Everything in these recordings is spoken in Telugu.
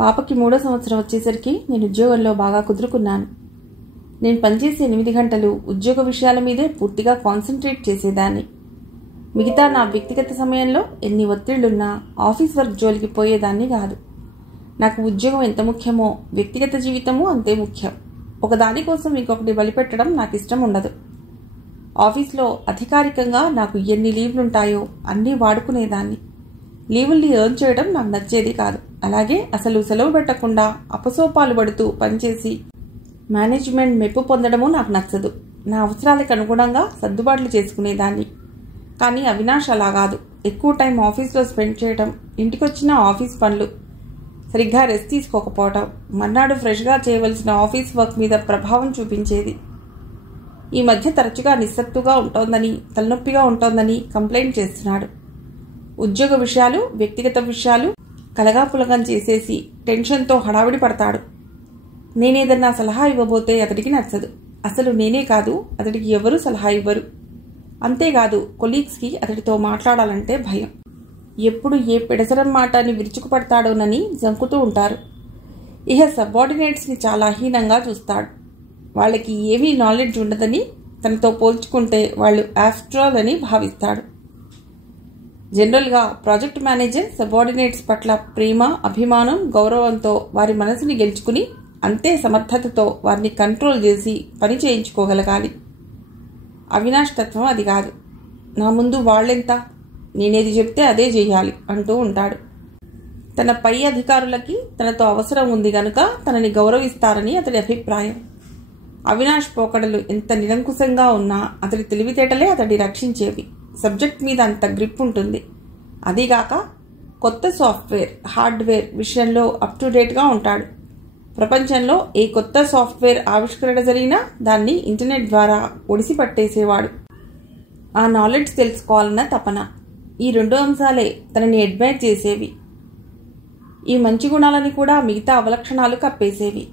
పాపకి 3వ సంవత్సరం వచ్చేసరికి నేను ఉద్యోగంలో బాగా కుదురుకున్నాను. నేను పనిచేసే 8 గంటలు ఉద్యోగ విషయాల మీదే పూర్తిగా కాన్సన్ట్రేట్ చేసేదాన్ని. మిగతా నా వ్యక్తిగత సమయంలో ఎన్ని ఒత్తిళ్లున్నా ఆఫీస్ వర్క్ జోలికి పోయేదాన్ని కాదు. నాకు ఉద్యోగం ఎంత ముఖ్యమో వ్యక్తిగత జీవితము అంతే ముఖ్యం. ఒకదాని కోసం ఇంకొకటి బలిపెట్టడం నాకు ఇష్టం ఉండదు. ఆఫీస్లో అధికారికంగా నాకు ఎన్ని లీవ్లుంటాయో అన్నీ వాడుకునేదాన్ని. లీవుల్ని ఎర్న్ చేయడం నాకు నచ్చేది కాదు. అలాగే అసలు సెలవు పెట్టకుండా అపసోపాలు పడుతూ పనిచేసి మేనేజ్మెంట్ మెప్పు పొందడము నాకు నచ్చదు. నా అవసరాలకు అనుగుణంగా సర్దుబాట్లు చేసుకునేదాన్ని. కానీ అవినాష్ అలా కాదు. ఎక్కువ టైం ఆఫీస్లో స్పెండ్ చేయడం, ఇంటికొచ్చిన ఆఫీస్ పనులు, సరిగ్గా రెస్ట్ తీసుకోకపోవటం, మర్నాడు ఫ్రెష్గా చేయవలసిన ఆఫీస్ వర్క్ మీద ప్రభావం చూపించేది. ఈ మధ్య తరచుగా నిస్సత్తుగా ఉంటోందని, తలనొప్పిగా ఉంటోందని కంప్లైంట్ చేస్తున్నాడు. ఉద్యోగ విషయాలు, వ్యక్తిగత విషయాలు కలగాపులగం చేసేసి టెన్షన్తో హడావిడి పడతాడు. నేనేదన్నా సలహా ఇవ్వబోతే అతడికి నచ్చదు. అసలు నేనే కాదు, అతడికి ఎవరూ సలహా ఇవ్వరు. అంతేకాదు కొలీగ్స్కి అతడితో మాట్లాడాలంటే భయం. ఎప్పుడు ఏ పెడసరం మాటని విరుచుకుపడతాడోనని జంకుతూ ఉంటారు. ఇహ సబార్డినేట్స్ని చాలా హీనంగా చూస్తాడు. వాళ్ళకి ఏమీ నాలెడ్జ్ ఉండదని, తనతో పోల్చుకుంటే వాళ్ళు ఆఫ్టర్ అని భావిస్తాడు. జనరల్గా ప్రాజెక్ట్ మేనేజర్ సబార్డినేట్స్ పట్ల ప్రేమ, అభిమానం, గౌరవంతో వారి మనసుని గెలుచుకుని అంతే సమర్థతతో వారిని కంట్రోల్ చేసి పని చేయించుకోగలగాలి. అవినాష్ తత్వం అది కాదు. నా ముందు వాళ్ళెంత, నేనేది చెప్తే అదే చెయ్యాలి అంటూ ఉంటాడు. తన పై అధికారులకి తనతో అవసరం ఉంది గనుక తనని గౌరవిస్తారని అతడి అభిప్రాయం. అవినాష్ పోకడలు ఎంత నిరంకుశంగా ఉన్నా అతడి తెలివితేటలే అతడి రక్షించేవి. సబ్జెక్ట్ మీద అంత గ్రిప్ ఉంటుంది. అదీగాక కొత్త సాఫ్ట్వేర్, హార్డ్వేర్ విషయంలో అప్ టు డేట్గా ఉంటాడు. ప్రపంచంలో ఏ కొత్త సాఫ్ట్వేర్ ఆవిష్కరణ జరిగినా దాన్ని ఇంటర్నెట్ ద్వారా ఒడిసి పట్టేసేవాడు. ఆ నాలెడ్జ్ తెలుసుకోవాలన్న తపన, ఈ 2 అంశాలే తనని అడ్మైర్ చేసేవి. ఈ మంచి గుణాలని కూడా మిగతా అవలక్షణాలు కప్పేసేవి.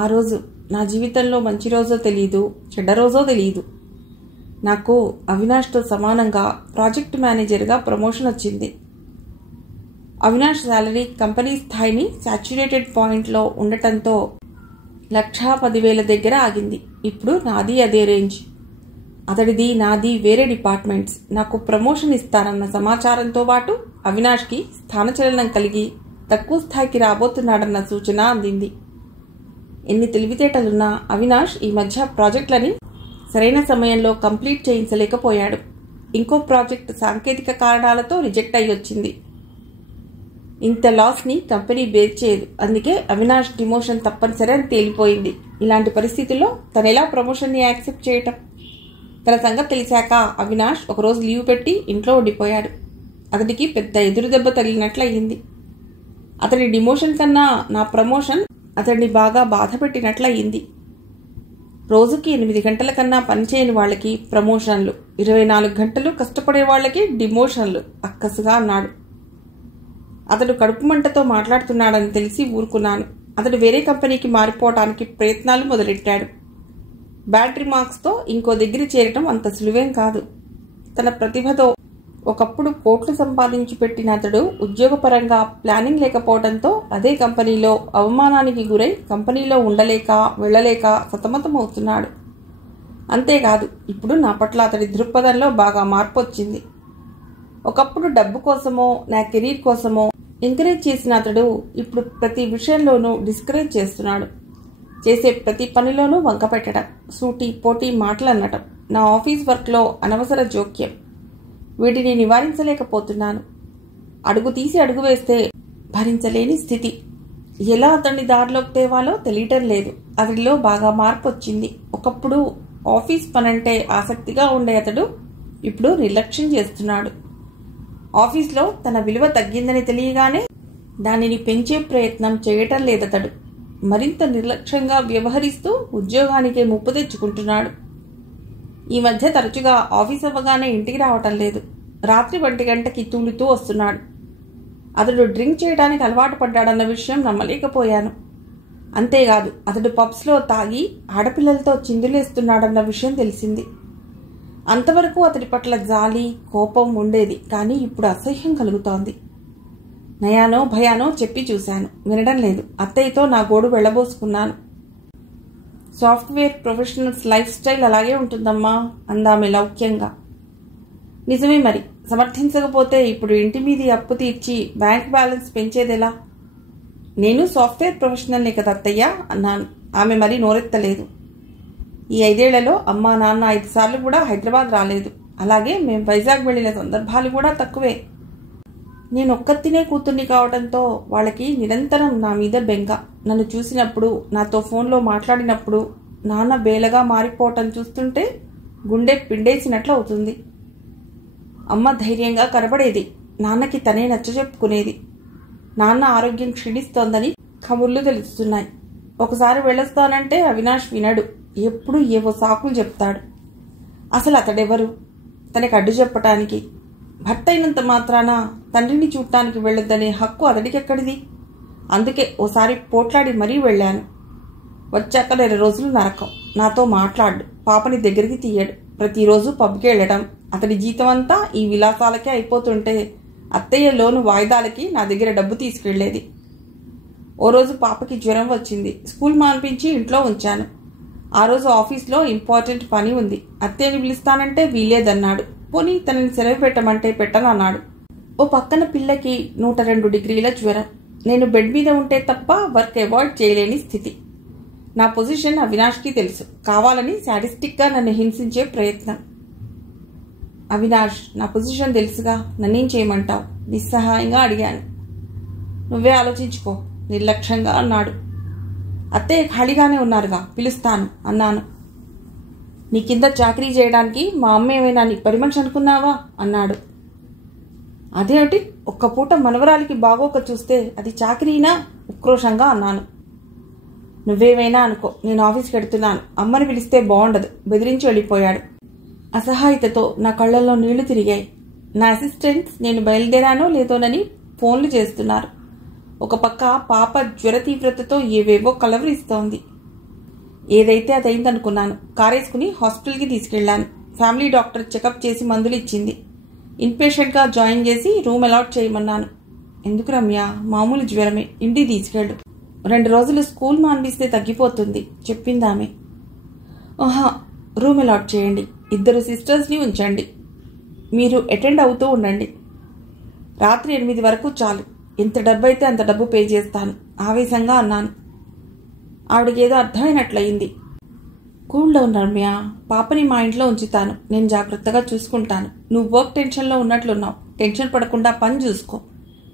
ఆ రోజు నా జీవితంలో మంచి రోజో తెలియదు, చెడ్డ రోజో తెలియదు. నాకు అవినాష్తో సమానంగా ప్రాజెక్ట్ మేనేజర్గా ప్రమోషన్ వచ్చింది. అవినాష్ శాలరీ కంపెనీ స్థాయిని సాచ్యురేటెడ్ పాయింట్లో ఉండటంతో 1,10,000 దగ్గర ఆగింది. ఇప్పుడు నాది అదే రేంజ్. అతడిది నాది వేరే డిపార్ట్మెంట్స్. నాకు ప్రమోషన్ ఇస్తారన్న సమాచారంతో పాటు అవినాష్కి స్థానచలనం కలిగి తక్కువ స్థాయికి రాబోతున్నాడన్న సూచన అందింది. ఎన్ని తెలివితేటలున్నా అవినాష్ ఈ మధ్య ప్రాజెక్టులని సరైన సమయంలో కంప్లీట్ చేయించలేకపోయాడు. ఇంకో ప్రాజెక్ట్ సాంకేతిక కారణాలతో రిజెక్ట్ అయ్యి వచ్చింది. ఇంత లాస్ని కంపెనీ బేర్ చేయదు. అందుకే అవినాష్ డిమోషన్ తప్పనిసరి అని తేలిపోయింది. ఇలాంటి పరిస్థితుల్లో తనెలా ప్రమోషన్ని యాక్సెప్ట్ చేయటం? తన సంగతి తెలిసాక అవినాష్ ఒకరోజు లీవ్ పెట్టి ఇంట్లో ఉండిపోయాడు. అతడికి పెద్ద ఎదురు దెబ్బ తగిలినట్లయింది. అతడి డిమోషన్ కన్నా నా ప్రమోషన్ అతడిని బాగా బాధ పెట్టినట్లయింది. రోజుకి 8 గంటల కన్నా పనిచేయని వాళ్ళకి ప్రమోషన్లు, 24 గంటలు కష్టపడే వాళ్ళకి డిమోషన్లు అక్కసుగా అన్నాడు. అతడు కడుపు మంటతో మాట్లాడుతున్నాడని తెలిసి ఊరుకున్నాను. అతడు వేరే కంపెనీకి మారిపోవటానికి ప్రయత్నాలు మొదలెట్టాడు. బ్యాటరీ మార్క్స్తో ఇంకో దగ్గర చేరటం అంత సులువేం కాదు. తన ప్రతిభతో ఒకప్పుడు కోట్లు సంపాదించి పెట్టిన అతడు ఉద్యోగపరంగా ప్లానింగ్ లేకపోవడంతో అదే కంపెనీలో అవమానానికి గురై కంపెనీలో ఉండలేక వెళ్ళలేక సతమతమవుతున్నాడు. అంతేకాదు, ఇప్పుడు నా పట్ల అతడి దృక్పథంలో బాగా మార్పు వచ్చింది. ఒకప్పుడు డబ్బు కోసమో నా కెరీర్ కోసమో ఎంకరేజ్ చేసిన అతడు ఇప్పుడు ప్రతి విషయంలోనూ డిస్కరేజ్ చేస్తున్నాడు. చేసే ప్రతి పనిలోనూ వంక పెట్టడం, సూటి పోటీ మాటలు అనటం, నా ఆఫీస్ వర్క్లో అనవసర జోక్యం, వీటిని నివారించలేకపోతున్నాను. అడుగు తీసి అడుగు వేస్తే భరించలేని స్థితి. ఎలా అతన్ని దారిలోకి తేవాలో తెలియటం లేదు. అతడిలో బాగా మార్పు వచ్చింది. ఒకప్పుడు ఆఫీస్ పనంటే ఆసక్తిగా ఉండే అతడు ఇప్పుడు నిర్లక్ష్యం చేస్తున్నాడు. ఆఫీస్లో తన విలువ తగ్గిందని తెలియగానే దానిని పెంచే ప్రయత్నం చేయటం లేదతడు. మరింత నిర్లక్ష్యంగా వ్యవహరిస్తూ ఉద్యోగానికే ముప్పు తెచ్చుకుంటున్నాడు. ఈ మధ్య తరచుగా ఆఫీస్ అవ్వగానే ఇంటికి రావటం లేదు. రాత్రి 1 గంటకి తూలుతూ వస్తున్నాడు. అతడు డ్రింక్ చేయడానికి అలవాటు పడ్డాడన్న విషయం నమ్మలేకపోయాను. అంతేకాదు, అతడు పబ్స్లో తాగి ఆడపిల్లలతో చిందులేస్తున్నాడన్న విషయం తెలిసింది. అంతవరకు అతడి పట్ల జాలి, కోపం ఉండేది. కానీ ఇప్పుడు అసహ్యం కలుగుతోంది. నయానో భయానో చెప్పి చూశాను, వినడం లేదు. అత్తయ్యతో నా గోడు వెళ్లబోసుకున్నాను. సాఫ్ట్వేర్ ప్రొఫెషనల్స్ లైఫ్ స్టైల్ అలాగే ఉంటుందమ్మా అందామె లౌక్యంగా. నిజమే మరి. సమర్థించకపోతే ఇప్పుడు ఇంటి మీది అప్పు తీర్చి బ్యాంక్ బ్యాలెన్స్ పెంచేదెలా? నేను సాఫ్ట్వేర్ ప్రొఫెషనల్ని కదా అత్తయ్య అన్నాను. ఆమె మరీ నోరెత్తలేదు. ఈ 5 ఏళ్లలో అమ్మా నాన్న 5 సార్లు కూడా హైదరాబాద్ రాలేదు. అలాగే మేం వైజాగ్ వెళ్లిన సందర్భాలు కూడా తక్కువే. నేను ఒక్కతినే కూతుర్ని కావడంతో వాళ్ళకి నిరంతరం నా మీద బెంగ. నన్ను చూసినప్పుడు, నాతో ఫోన్లో మాట్లాడినప్పుడు నాన్న బేలగా మారిపోవటం చూస్తుంటే గుండె పిండేసినట్లు అవుతుంది. అమ్మ ధైర్యంగా కనబడేది. నాన్నకి తనే నచ్చజెప్పుకునేది. నాన్న ఆరోగ్యం క్షీణిస్తోందని కబుర్లు తెలుస్తున్నాయి. ఒకసారి వెళ్ళొస్తానంటే అవినాష్ వినడు. ఎప్పుడూ ఏవో సాకులు చెప్తాడు. అసలు అతడెవరు తనకి అడ్డు చెప్పటానికి? భర్త అయినంత మాత్రాన తండ్రిని చూడటానికి వెళ్ళొద్దనే హక్కు అతడికెక్కడిది? అందుకే ఓసారి పోట్లాడి మరీ వెళ్ళాను. వచ్చాక 2 రోజులు నరకం. నాతో మాట్లాడు, పాపని దగ్గరికి తీయడు. ప్రతిరోజు పబ్కి వెళ్ళడం. అతడి జీతం అంతా ఈ విలాసాలకే అయిపోతుంటే అత్తయ్య లోను వాయిదాలకి నా దగ్గర డబ్బు తీసుకెళ్లేది. ఓ రోజు పాపకి జ్వరం వచ్చింది. స్కూల్ మాన్పించి ఇంట్లో ఉంచాను. ఆ రోజు ఆఫీస్లో ఇంపార్టెంట్ పని ఉంది. అత్తయ్యని పిలుస్తానంటే వీలేదన్నాడు. పోనీ తనని సెలవు పెట్టమంటే పెట్టనన్నాడు. ఓ పక్కన పిల్లకి 102 డిగ్రీల జ్వరం. నేను బెడ్ మీద ఉంటే తప్ప వర్క్ అవాయిడ్ చేయలేని స్థితి. నా పొజిషన్ అవినాష్కి తెలుసు. కావాలని శాడిస్టిక్గా నన్ను హింసించే ప్రయత్నం. అవినాష్, నా పొజిషన్ తెలుసుగా, నన్నేం చేయమంటావు? నిస్సహాయంగా అడిగాను. నువ్వే ఆలోచించుకో నిర్లక్ష్యంగా అన్నాడు. అత్తయ్య ఖాళీగానే ఉన్నారుగా, పిలుస్తాను అన్నాను. నీ కింద చాకరీ చేయడానికి మా అమ్మ ఏమైనా నీ పరిమనిషి అనుకున్నావా అన్నాడు. అదేమిటి, ఒక్క పూట మనవరాలికి బాగోక చూస్తే అది చాకరీనా? ఉక్రోషంగా అన్నాను. నువ్వేమైనా అనుకో, నేను ఆఫీస్కి వెడుతున్నాను. అమ్మని పిలిస్తే బాగుండదు బెదిరించి వెళ్ళిపోయాడు. అసహాయతతో నా కళ్లల్లో నీళ్లు తిరిగాయి. నా అసిస్టెంట్స్ నేను బయలుదేరానో లేదోనని ఫోన్లు చేస్తున్నారు. ఒక పక్క పాప జ్వర తీవ్రతతో ఏవేవో కలవరిస్తోంది. ఏదైతే అదైందనుకున్నాను. కారేసుకుని హాస్పిటల్కి తీసుకెళ్లాను. ఫ్యామిలీ డాక్టర్ చెకప్ చేసి మందులు ఇచ్చింది. ఇన్పేషెంట్గా జాయిన్ చేసి రూమ్ అలాట్ చేయమన్నాను. ఎందుకు రమ్య, మామూలు జ్వరమే, ఇంటికి తీసుకెళ్ళు. 2 రోజులు స్కూల్ మాన్పిస్తే తగ్గిపోతుంది చెప్పిందామె. ఓహా, రూమ్ అలాట్ చేయండి. 2 సిస్టర్స్ని ఉంచండి. మీరు అటెండ్ అవుతూ ఉండండి. రాత్రి 8 వరకు చాలు. ఎంత డబ్బు అయితే అంత డబ్బు పే చేస్తాను ఆవేశంగా అన్నాను. ఆవిడకేదో అర్థమైనట్లయింది. కూల్ డౌన్ రమ్య, పాపని మా ఇంట్లో ఉంచుతాను. నేను జాగ్రత్తగా చూసుకుంటాను. నువ్వు వర్క్ టెన్షన్లో ఉన్నట్లున్నావు. టెన్షన్ పడకుండా పని చూసుకో.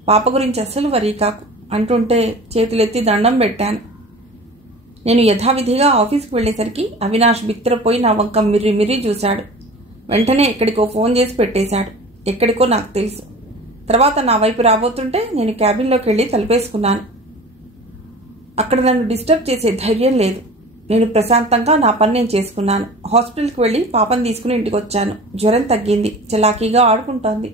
పాప గురించి అస్సలు వరీ కాకు అంటుంటే చేతులెత్తి దండం పెట్టాను. నేను యథావిధిగా ఆఫీస్కి వెళ్లేసరికి అవినాష్ బిత్తరపోయి నా వంక మిర్రి చూశాడు. వెంటనే ఎక్కడికో ఫోన్ చేసి పెట్టేశాడు. ఎక్కడికో నాకు తెలుసు. తర్వాత నా వైపు రాబోతుంటే నేను క్యాబిన్లోకి వెళ్లి తలుపేసుకున్నాను. అక్కడ నన్ను డిస్టర్బ్ చేసే ధైర్యం లేదు. నేను ప్రశాంతంగా నా పని నేను చేసుకున్నాను. హాస్పిటల్కి వెళ్లి పాపని తీసుకుని ఇంటికి వచ్చాను. జ్వరం తగ్గింది. చలాకీగా ఆడుకుంటోంది.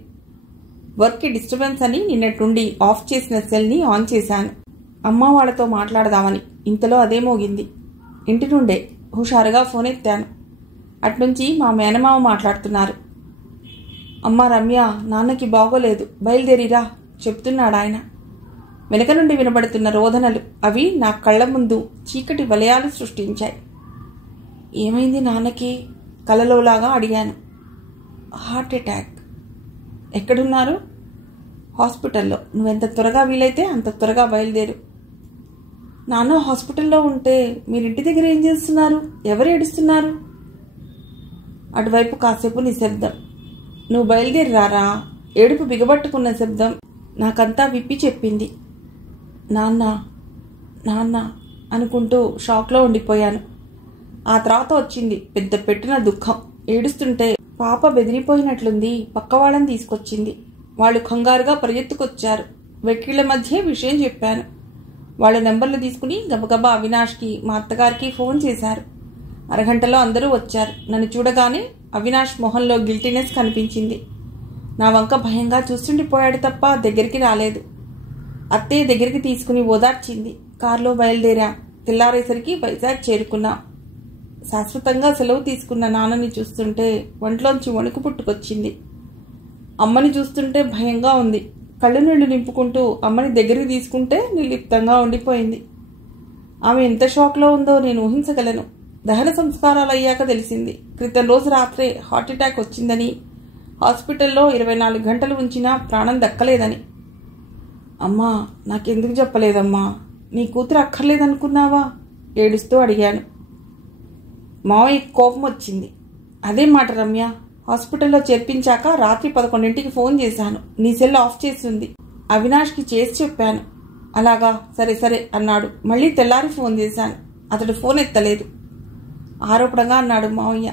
వర్క్కి డిస్టర్బెన్స్ అని నిన్నట్టుండి ఆఫ్ చేసిన సెల్ని ఆన్ చేశాను. అమ్మ వాళ్ళతో మాట్లాడదామని. ఇంతలో అదే మోగింది. ఇంటి నుండే హుషారుగా ఫోన్ ఎత్తాను. అట్నుంచి మా మేనమామ మాట్లాడుతున్నారు. అమ్మా రమ్య, నాన్నకి బాగోలేదు, బయలుదేరిరా చెప్తున్నాడాయన. వెనక నుండి వినబడుతున్న రోదనలు అవి నా కళ్ల ముందు చీకటి వలయాలు సృష్టించాయి. ఏమైంది నాన్నకి? కలలోలాగా అడిగాను. Heart attack. ఎక్కడున్నారు? హాస్పిటల్లో. నువ్వెంత త్వరగా వీలైతే అంత త్వరగా బయలుదేరు. నాన్న హాస్పిటల్లో ఉంటే మీరింటి దగ్గర ఏం చేస్తున్నారు? ఎవరు ఏడుస్తున్నారు? అటువైపు కాసేపు నిశ్శబ్దం. నువ్వు బయలుదేరి రారా. ఏడుపు బిగబట్టుకున్న శబ్దం నాకంతా విప్పి చెప్పింది. నాన్న నాన్న అనుకుంటూ షాక్లో ఉండిపోయాను. ఆ తర్వాత వచ్చింది పెద్ద పెట్టిన దుఃఖం. ఏడుస్తుంటే పాప బెదిరిపోయినట్లుంది. పక్క వాళ్ళని తీసుకొచ్చింది. వాళ్ళు కంగారుగా పరిగెత్తుకొచ్చారు. వెక్కిళ్ల మధ్య విషయం చెప్పాను. వాళ్ళ నెంబర్లు తీసుకుని గబగబా అవినాష్కి, మా అత్తగారికి ఫోన్ చేశారు. అరగంటలో అందరూ వచ్చారు. నన్ను చూడగానే అవినాష్ మొహంలో గిల్టీనెస్ కనిపించింది. నా వంక భయంగా చూస్తుండిపోయాడు తప్ప దగ్గరికి రాలేదు. అత్తయ్య దగ్గరికి తీసుకుని ఓదార్చింది. కారులో బయలుదేరా. తెల్లారేసరికి వైజాగ్ చేరుకున్నా. శాశ్వతంగా సెలవు తీసుకున్న నాన్నని చూస్తుంటే ఒంట్లోంచి వణుకు పుట్టుకొచ్చింది. అమ్మని చూస్తుంటే భయంగా ఉంది. కళ్ళు నీళ్లు నింపుకుంటూ అమ్మని దగ్గరికి తీసుకుంటే నిర్లిప్తంగా ఉండిపోయింది. ఆమె ఎంత షాక్లో ఉందో నేను ఊహించగలను. దహన సంస్కారాలు అయ్యాక తెలిసింది. క్రితం రోజు రాత్రే హార్ట్ అటాక్ వచ్చిందని, హాస్పిటల్లో 24 గంటలు ఉంచినా ప్రాణం దక్కలేదని. అమ్మా, నాకెందుకు చెప్పలేదమ్మా? నీ కూతురు అక్కర్లేదనుకున్నావా? ఏడుస్తూ అడిగాను. మావయ్య కోపం వచ్చింది. అదే మాట రమ్య, హాస్పిటల్లో చేర్పించాక రాత్రి 11ంటికి ఫోన్ చేశాను. నీ సెల్ ఆఫ్ చేసి ఉంది. అవినాష్కి చేసి చెప్పాను. అలాగా, సరే సరే అన్నాడు. మళ్ళీ తెల్లారి ఫోన్ చేశాను. అతడు ఫోన్ ఎత్తలేదు. ఆరోపణగా అన్నాడు మావయ్య.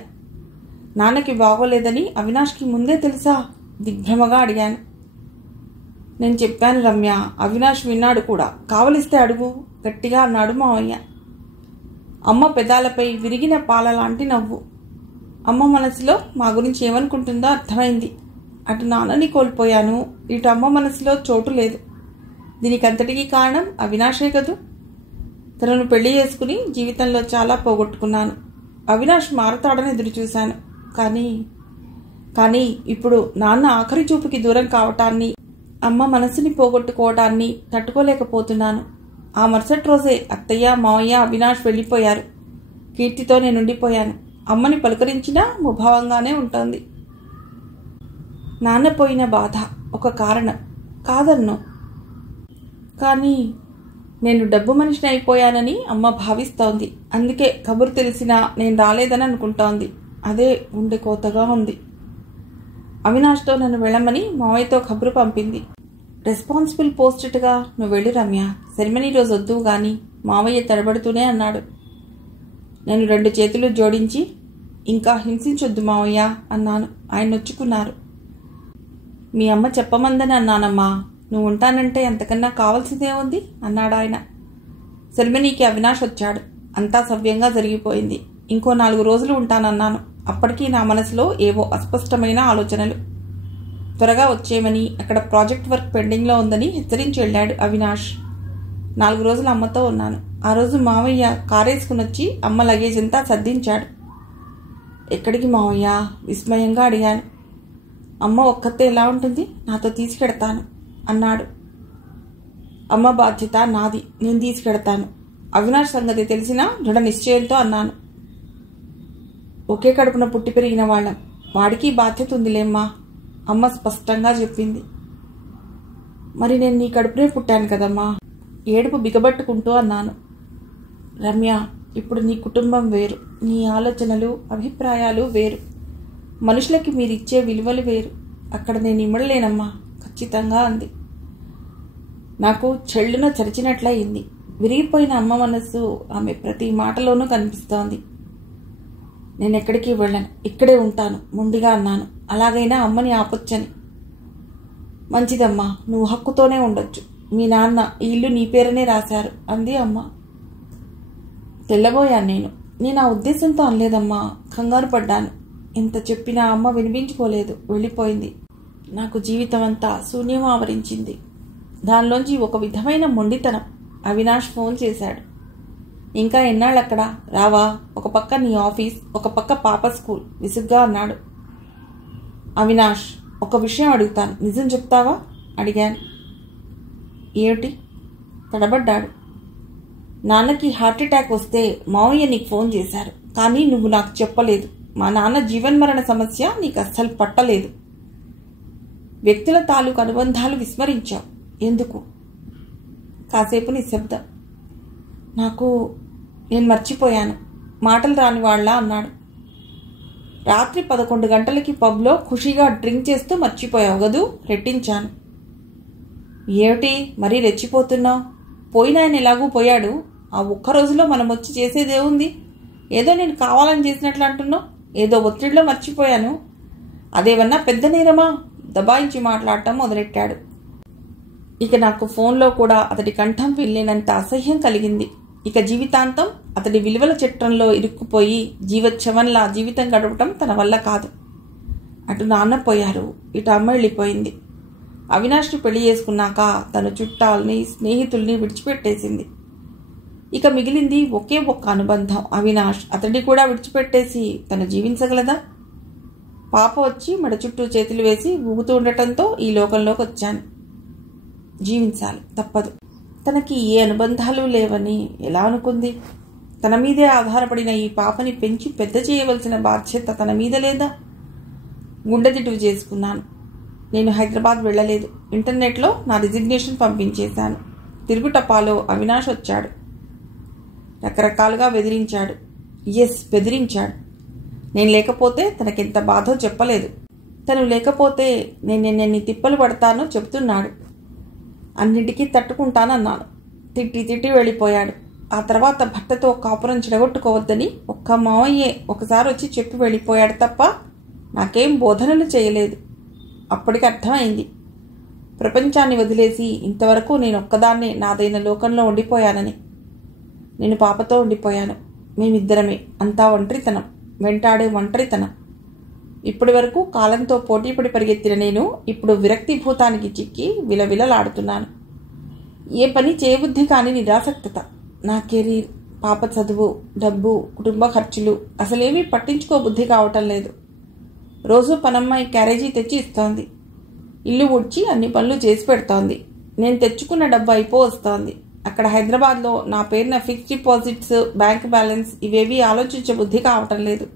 నాన్నకి బాగోలేదని అవినాష్కి ముందే తెలుసా? దిగ్భ్రమగా అడిగాను. నేను చెప్పాను రమ్య, అవినాష్ విన్నాడు కూడా. కావలిస్తే అడుగు, గట్టిగా అన్నాడు మావయ్య. అమ్మ పెదాలపై విరిగిన పాల లాంటి నవ్వు. అమ్మ మనసులో మా గురించి ఏమనుకుంటుందో అర్థమైంది. అటు నాన్నని కోల్పోయాను, ఇటు అమ్మ మనసులో చోటు లేదు. దీనికంతటికీ కారణం అవినాషే కదూ. తనను పెళ్లి చేసుకుని జీవితంలో చాలా పోగొట్టుకున్నాను. అవినాష్ మారతాడని ఎదురు చూశాను. కానీ ఇప్పుడు నాన్న ఆఖరి చూపుకి దూరం కావటాన్ని, అమ్మ మనసుని పోగొట్టుకోవటాన్ని తట్టుకోలేకపోతున్నాను. ఆ మరుసటి రోజే అత్తయ్య, మావయ్య, అవినాష్ వెళ్ళిపోయారు. కీర్తితో నేనుండిపోయాను. అమ్మని పలుకరించినా ముభావంగానే ఉంటుంది. నాన్న పోయిన బాధ ఒక కారణం కాదన్ను. కానీ నేను డబ్బు మనిషిని అయిపోయానని అమ్మ భావిస్తోంది. అందుకే కబురు తెలిసినా నేను రాలేదని అనుకుంటోంది. అదే గుండె కోతగా ఉంది. అవినాష్తో నన్ను వెళ్ళమని మావయ్యతో కబురు పంపింది. రెస్పాన్సిబుల్ పోస్టెట్గా నువ్వు వెళ్ళు రమ్య, సెరమనీ రోజు వద్దువు గాని, మావయ్య తడబడుతూనే అన్నాడు. నేను 2 చేతులు జోడించి, ఇంకా హింసించొద్దు మావయ్య అన్నాను. ఆయన నొచ్చుకున్నారు. మీ అమ్మ చెప్పమందని అన్నానమ్మా, నువ్వు ఉంటానంటే ఎంతకన్నా కావాల్సిందే ఉంది అన్నాడాయన. సెరమనీకి అవినాష్ వచ్చాడు. అంతా సవ్యంగా జరిగిపోయింది. ఇంకో 4 రోజులు ఉంటానన్నాను. అప్పటికీ నా మనసులో ఏవో అస్పష్టమైన ఆలోచనలు. త్వరగా వచ్చేయమని, అక్కడ ప్రాజెక్ట్ వర్క్ పెండింగ్లో ఉందని హెచ్చరించి వెళ్ళాడు అవినాష్. 4 రోజులు అమ్మతో ఉన్నాను. ఆ రోజు మావయ్య కారేసుకుని వచ్చి అమ్మ లగేజ్ అంతా సర్దించాడు. ఎక్కడికి మావయ్య? విస్మయంగా అడిగాను. అమ్మ ఒక్కతే ఎలా ఉంటుంది? నాతో తీసుకెడతాను అన్నాడు. అమ్మ బాధ్యత నాది, నేను తీసుకెడతాను. అవినాష్ సంగతి తెలిసినా దృఢ నిశ్చయంతో అన్నాను. ఒకే కడుపున పుట్టి పెరిగిన వాళ్ళం, వాడికి బాధ్యత ఉందిలేమ్మా, అమ్మ స్పష్టంగా చెప్పింది. మరి నేను నీ కడుపునే పుట్టాను కదమ్మా, ఏడుపు బిగబట్టుకుంటూ అన్నాను. రమ్య, ఇప్పుడు నీ కుటుంబం వేరు, నీ ఆలోచనలు, అభిప్రాయాలు వేరు, మనుషులకి మీరిచ్చే విలువలు వేరు. అక్కడ నేను ఇమ్మడలేనమ్మా, ఖచ్చితంగా అంది. నాకు చెళ్ళున చరిచినట్లయింది. విరిగిపోయిన అమ్మ మనస్సు ఆమె ప్రతి మాటలోనూ కనిపిస్తోంది. నేనెక్కడికి వెళ్ళను, ఇక్కడే ఉంటాను మొండిగా అన్నాను. అలాగైనా అమ్మని ఆపొచ్చని. మంచిదమ్మా, నువ్వు హక్కుతోనే ఉండొచ్చు. మీ నాన్న ఈ ఇల్లు నీ పేరునే రాశారు అంది అమ్మ. తెల్లబోయాను నేను ఆ ఉద్దేశంతో అనలేదమ్మా, కంగారు పడ్డాను. ఎంత చెప్పినా అమ్మ వినిపించుకోలేదు, వెళ్ళిపోయింది. నాకు జీవితం అంతా శూన్యం ఆవరించింది. దానిలోంచి ఒక విధమైన మొండితనం. అవినాష్ ఫోన్ చేశాడు. ఇంకా ఎన్నాళ్ళక్కడ రావా? ఒక పక్క నీ ఆఫీస్, ఒక పక్క పాప స్కూల్ విసుగ్గా అన్నాడు. అవినాష్, ఒక విషయం అడుగుతాను, నిజం చెప్తావా అడిగాను. ఏమిటి? తడబడ్డాడు. నాన్నకి హార్ట్ అటాక్ వస్తే మావయ్య నీకు ఫోన్ చేశారు, కానీ నువ్వు నాకు చెప్పలేదు. మా నాన్న జీవన్మరణ సమస్య నీకు అస్సలు పట్టలేదు. వ్యక్తుల తాలూకు అనుబంధాలు విస్మరించావు. ఎందుకు? కాసేపు నిశ్శబ్దం. నేను మర్చిపోయాను, మాటలు రాని వాళ్ళ అన్నాడు. రాత్రి 11 గంటలకి పబ్లో ఖుషీగా డ్రింక్ చేస్తూ మర్చిపోయావు గదూ? రెట్టించాను. ఏమిటి మరీ రెచ్చిపోతున్నావు? పోయినాయన ఎలాగూ పోయాడు. ఆ ఒక్క రోజులో మనం వచ్చి చేసేదేముంది? ఏదో నేను కావాలని చేసినట్లు అంటున్నావు. ఏదో ఒత్తిడిలో మర్చిపోయాను. అదేమన్నా పెద్ద నేరమా? దబాయించి మాట్లాడటం మొదలెట్టాడు. ఇక నాకు ఫోన్లో కూడా అతడి కంఠం వెళ్ళినంత అసహ్యం కలిగింది. ఇక జీవితాంతం అతడి విలువల చట్రంలో ఇరుక్కుపోయి జీవోత్సవంలా జీవితం గడపటం తన వల్ల కాదు. అటు నాన్న పోయారు, ఇటు అమ్మ వెళ్ళిపోయింది. అవినాష్ని పెళ్లి చేసుకున్నాక తన చుట్టాల్ని, స్నేహితుల్ని విడిచిపెట్టేసింది. ఇక మిగిలింది ఒకే ఒక్క అనుబంధం అవినాష్. అతడిని కూడా విడిచిపెట్టేసి తను జీవించగలదా? పాప వచ్చి మెడ చుట్టూ చేతులు వేసి ఊగుతూ ఉండటంతో ఈ లోకంలోకి వచ్చాను. జీవించాలి, తప్పదు. తనకి ఏ అనుబంధాలు లేవని ఎలా అనుకుంది? తన మీదే ఆధారపడిన ఈ పాపని పెంచి పెద్ద చేయవలసిన బాధ్యత తన మీద లేదా? గుండె దిటువు చేసుకున్నాను. నేను హైదరాబాద్ వెళ్ళలేదు. ఇంటర్నెట్లో నా రిజిగ్నేషన్ పంపించేశాను. తిరుగుటపాలో అవినాష్ వచ్చాడు. రకరకాలుగా బెదిరించాడు. బెదిరించాడు. నేను లేకపోతే తనకెంత బాధో చెప్పలేదు. తను లేకపోతే నేనెన్ని తిప్పలు పడతానో చెబుతున్నాడు. అన్నిటికీ తట్టుకుంటానన్నాను. తిట్టి వెళ్ళిపోయాడు. ఆ తర్వాత భర్తతో కాపురం చెడగొట్టుకోవద్దని ఒక్క మావయ్యే ఒకసారి వచ్చి చెప్పి వెళ్ళిపోయాడు తప్ప నాకేం బోధనలు చేయలేదు. అప్పటికి అర్థమైంది, ప్రపంచాన్ని వదిలేసి ఇంతవరకు నేను ఒక్కదాన్నే నాదైన లోకంలో ఉండిపోయానని. నేను పాపతో ఉండిపోయాను. మేమిద్దరమే. అంతా ఒంటరితనం, వెంటాడే ఒంటరితనం. ఇప్పటి వరకు కాలంతో పోటీపడి పరిగెత్తిన నేను ఇప్పుడు విరక్తి భూతానికి చిక్కి విలవిలలాడుతున్నాను. ఏ పని చేయబుద్ధి కాని నిరాసక్తత. నా కెరీర్, పాప చదువు, డబ్బు, కుటుంబ ఖర్చులు అసలేమీ పట్టించుకోబుద్ధి కావటం లేదు. రోజు పనమ్మాయి క్యారేజీ తెచ్చి ఇస్తోంది. ఇల్లు ఊడ్చి అన్ని పనులు చేసి పెడుతోంది. నేను తెచ్చుకున్న డబ్బు వస్తోంది. అక్కడ హైదరాబాద్లో నా పేరున ఫిక్స్డ్ డిపాజిట్స్, బ్యాంక్ బ్యాలెన్స్ ఇవేవీ ఆలోచించే బుద్ధి కావటం లేదు.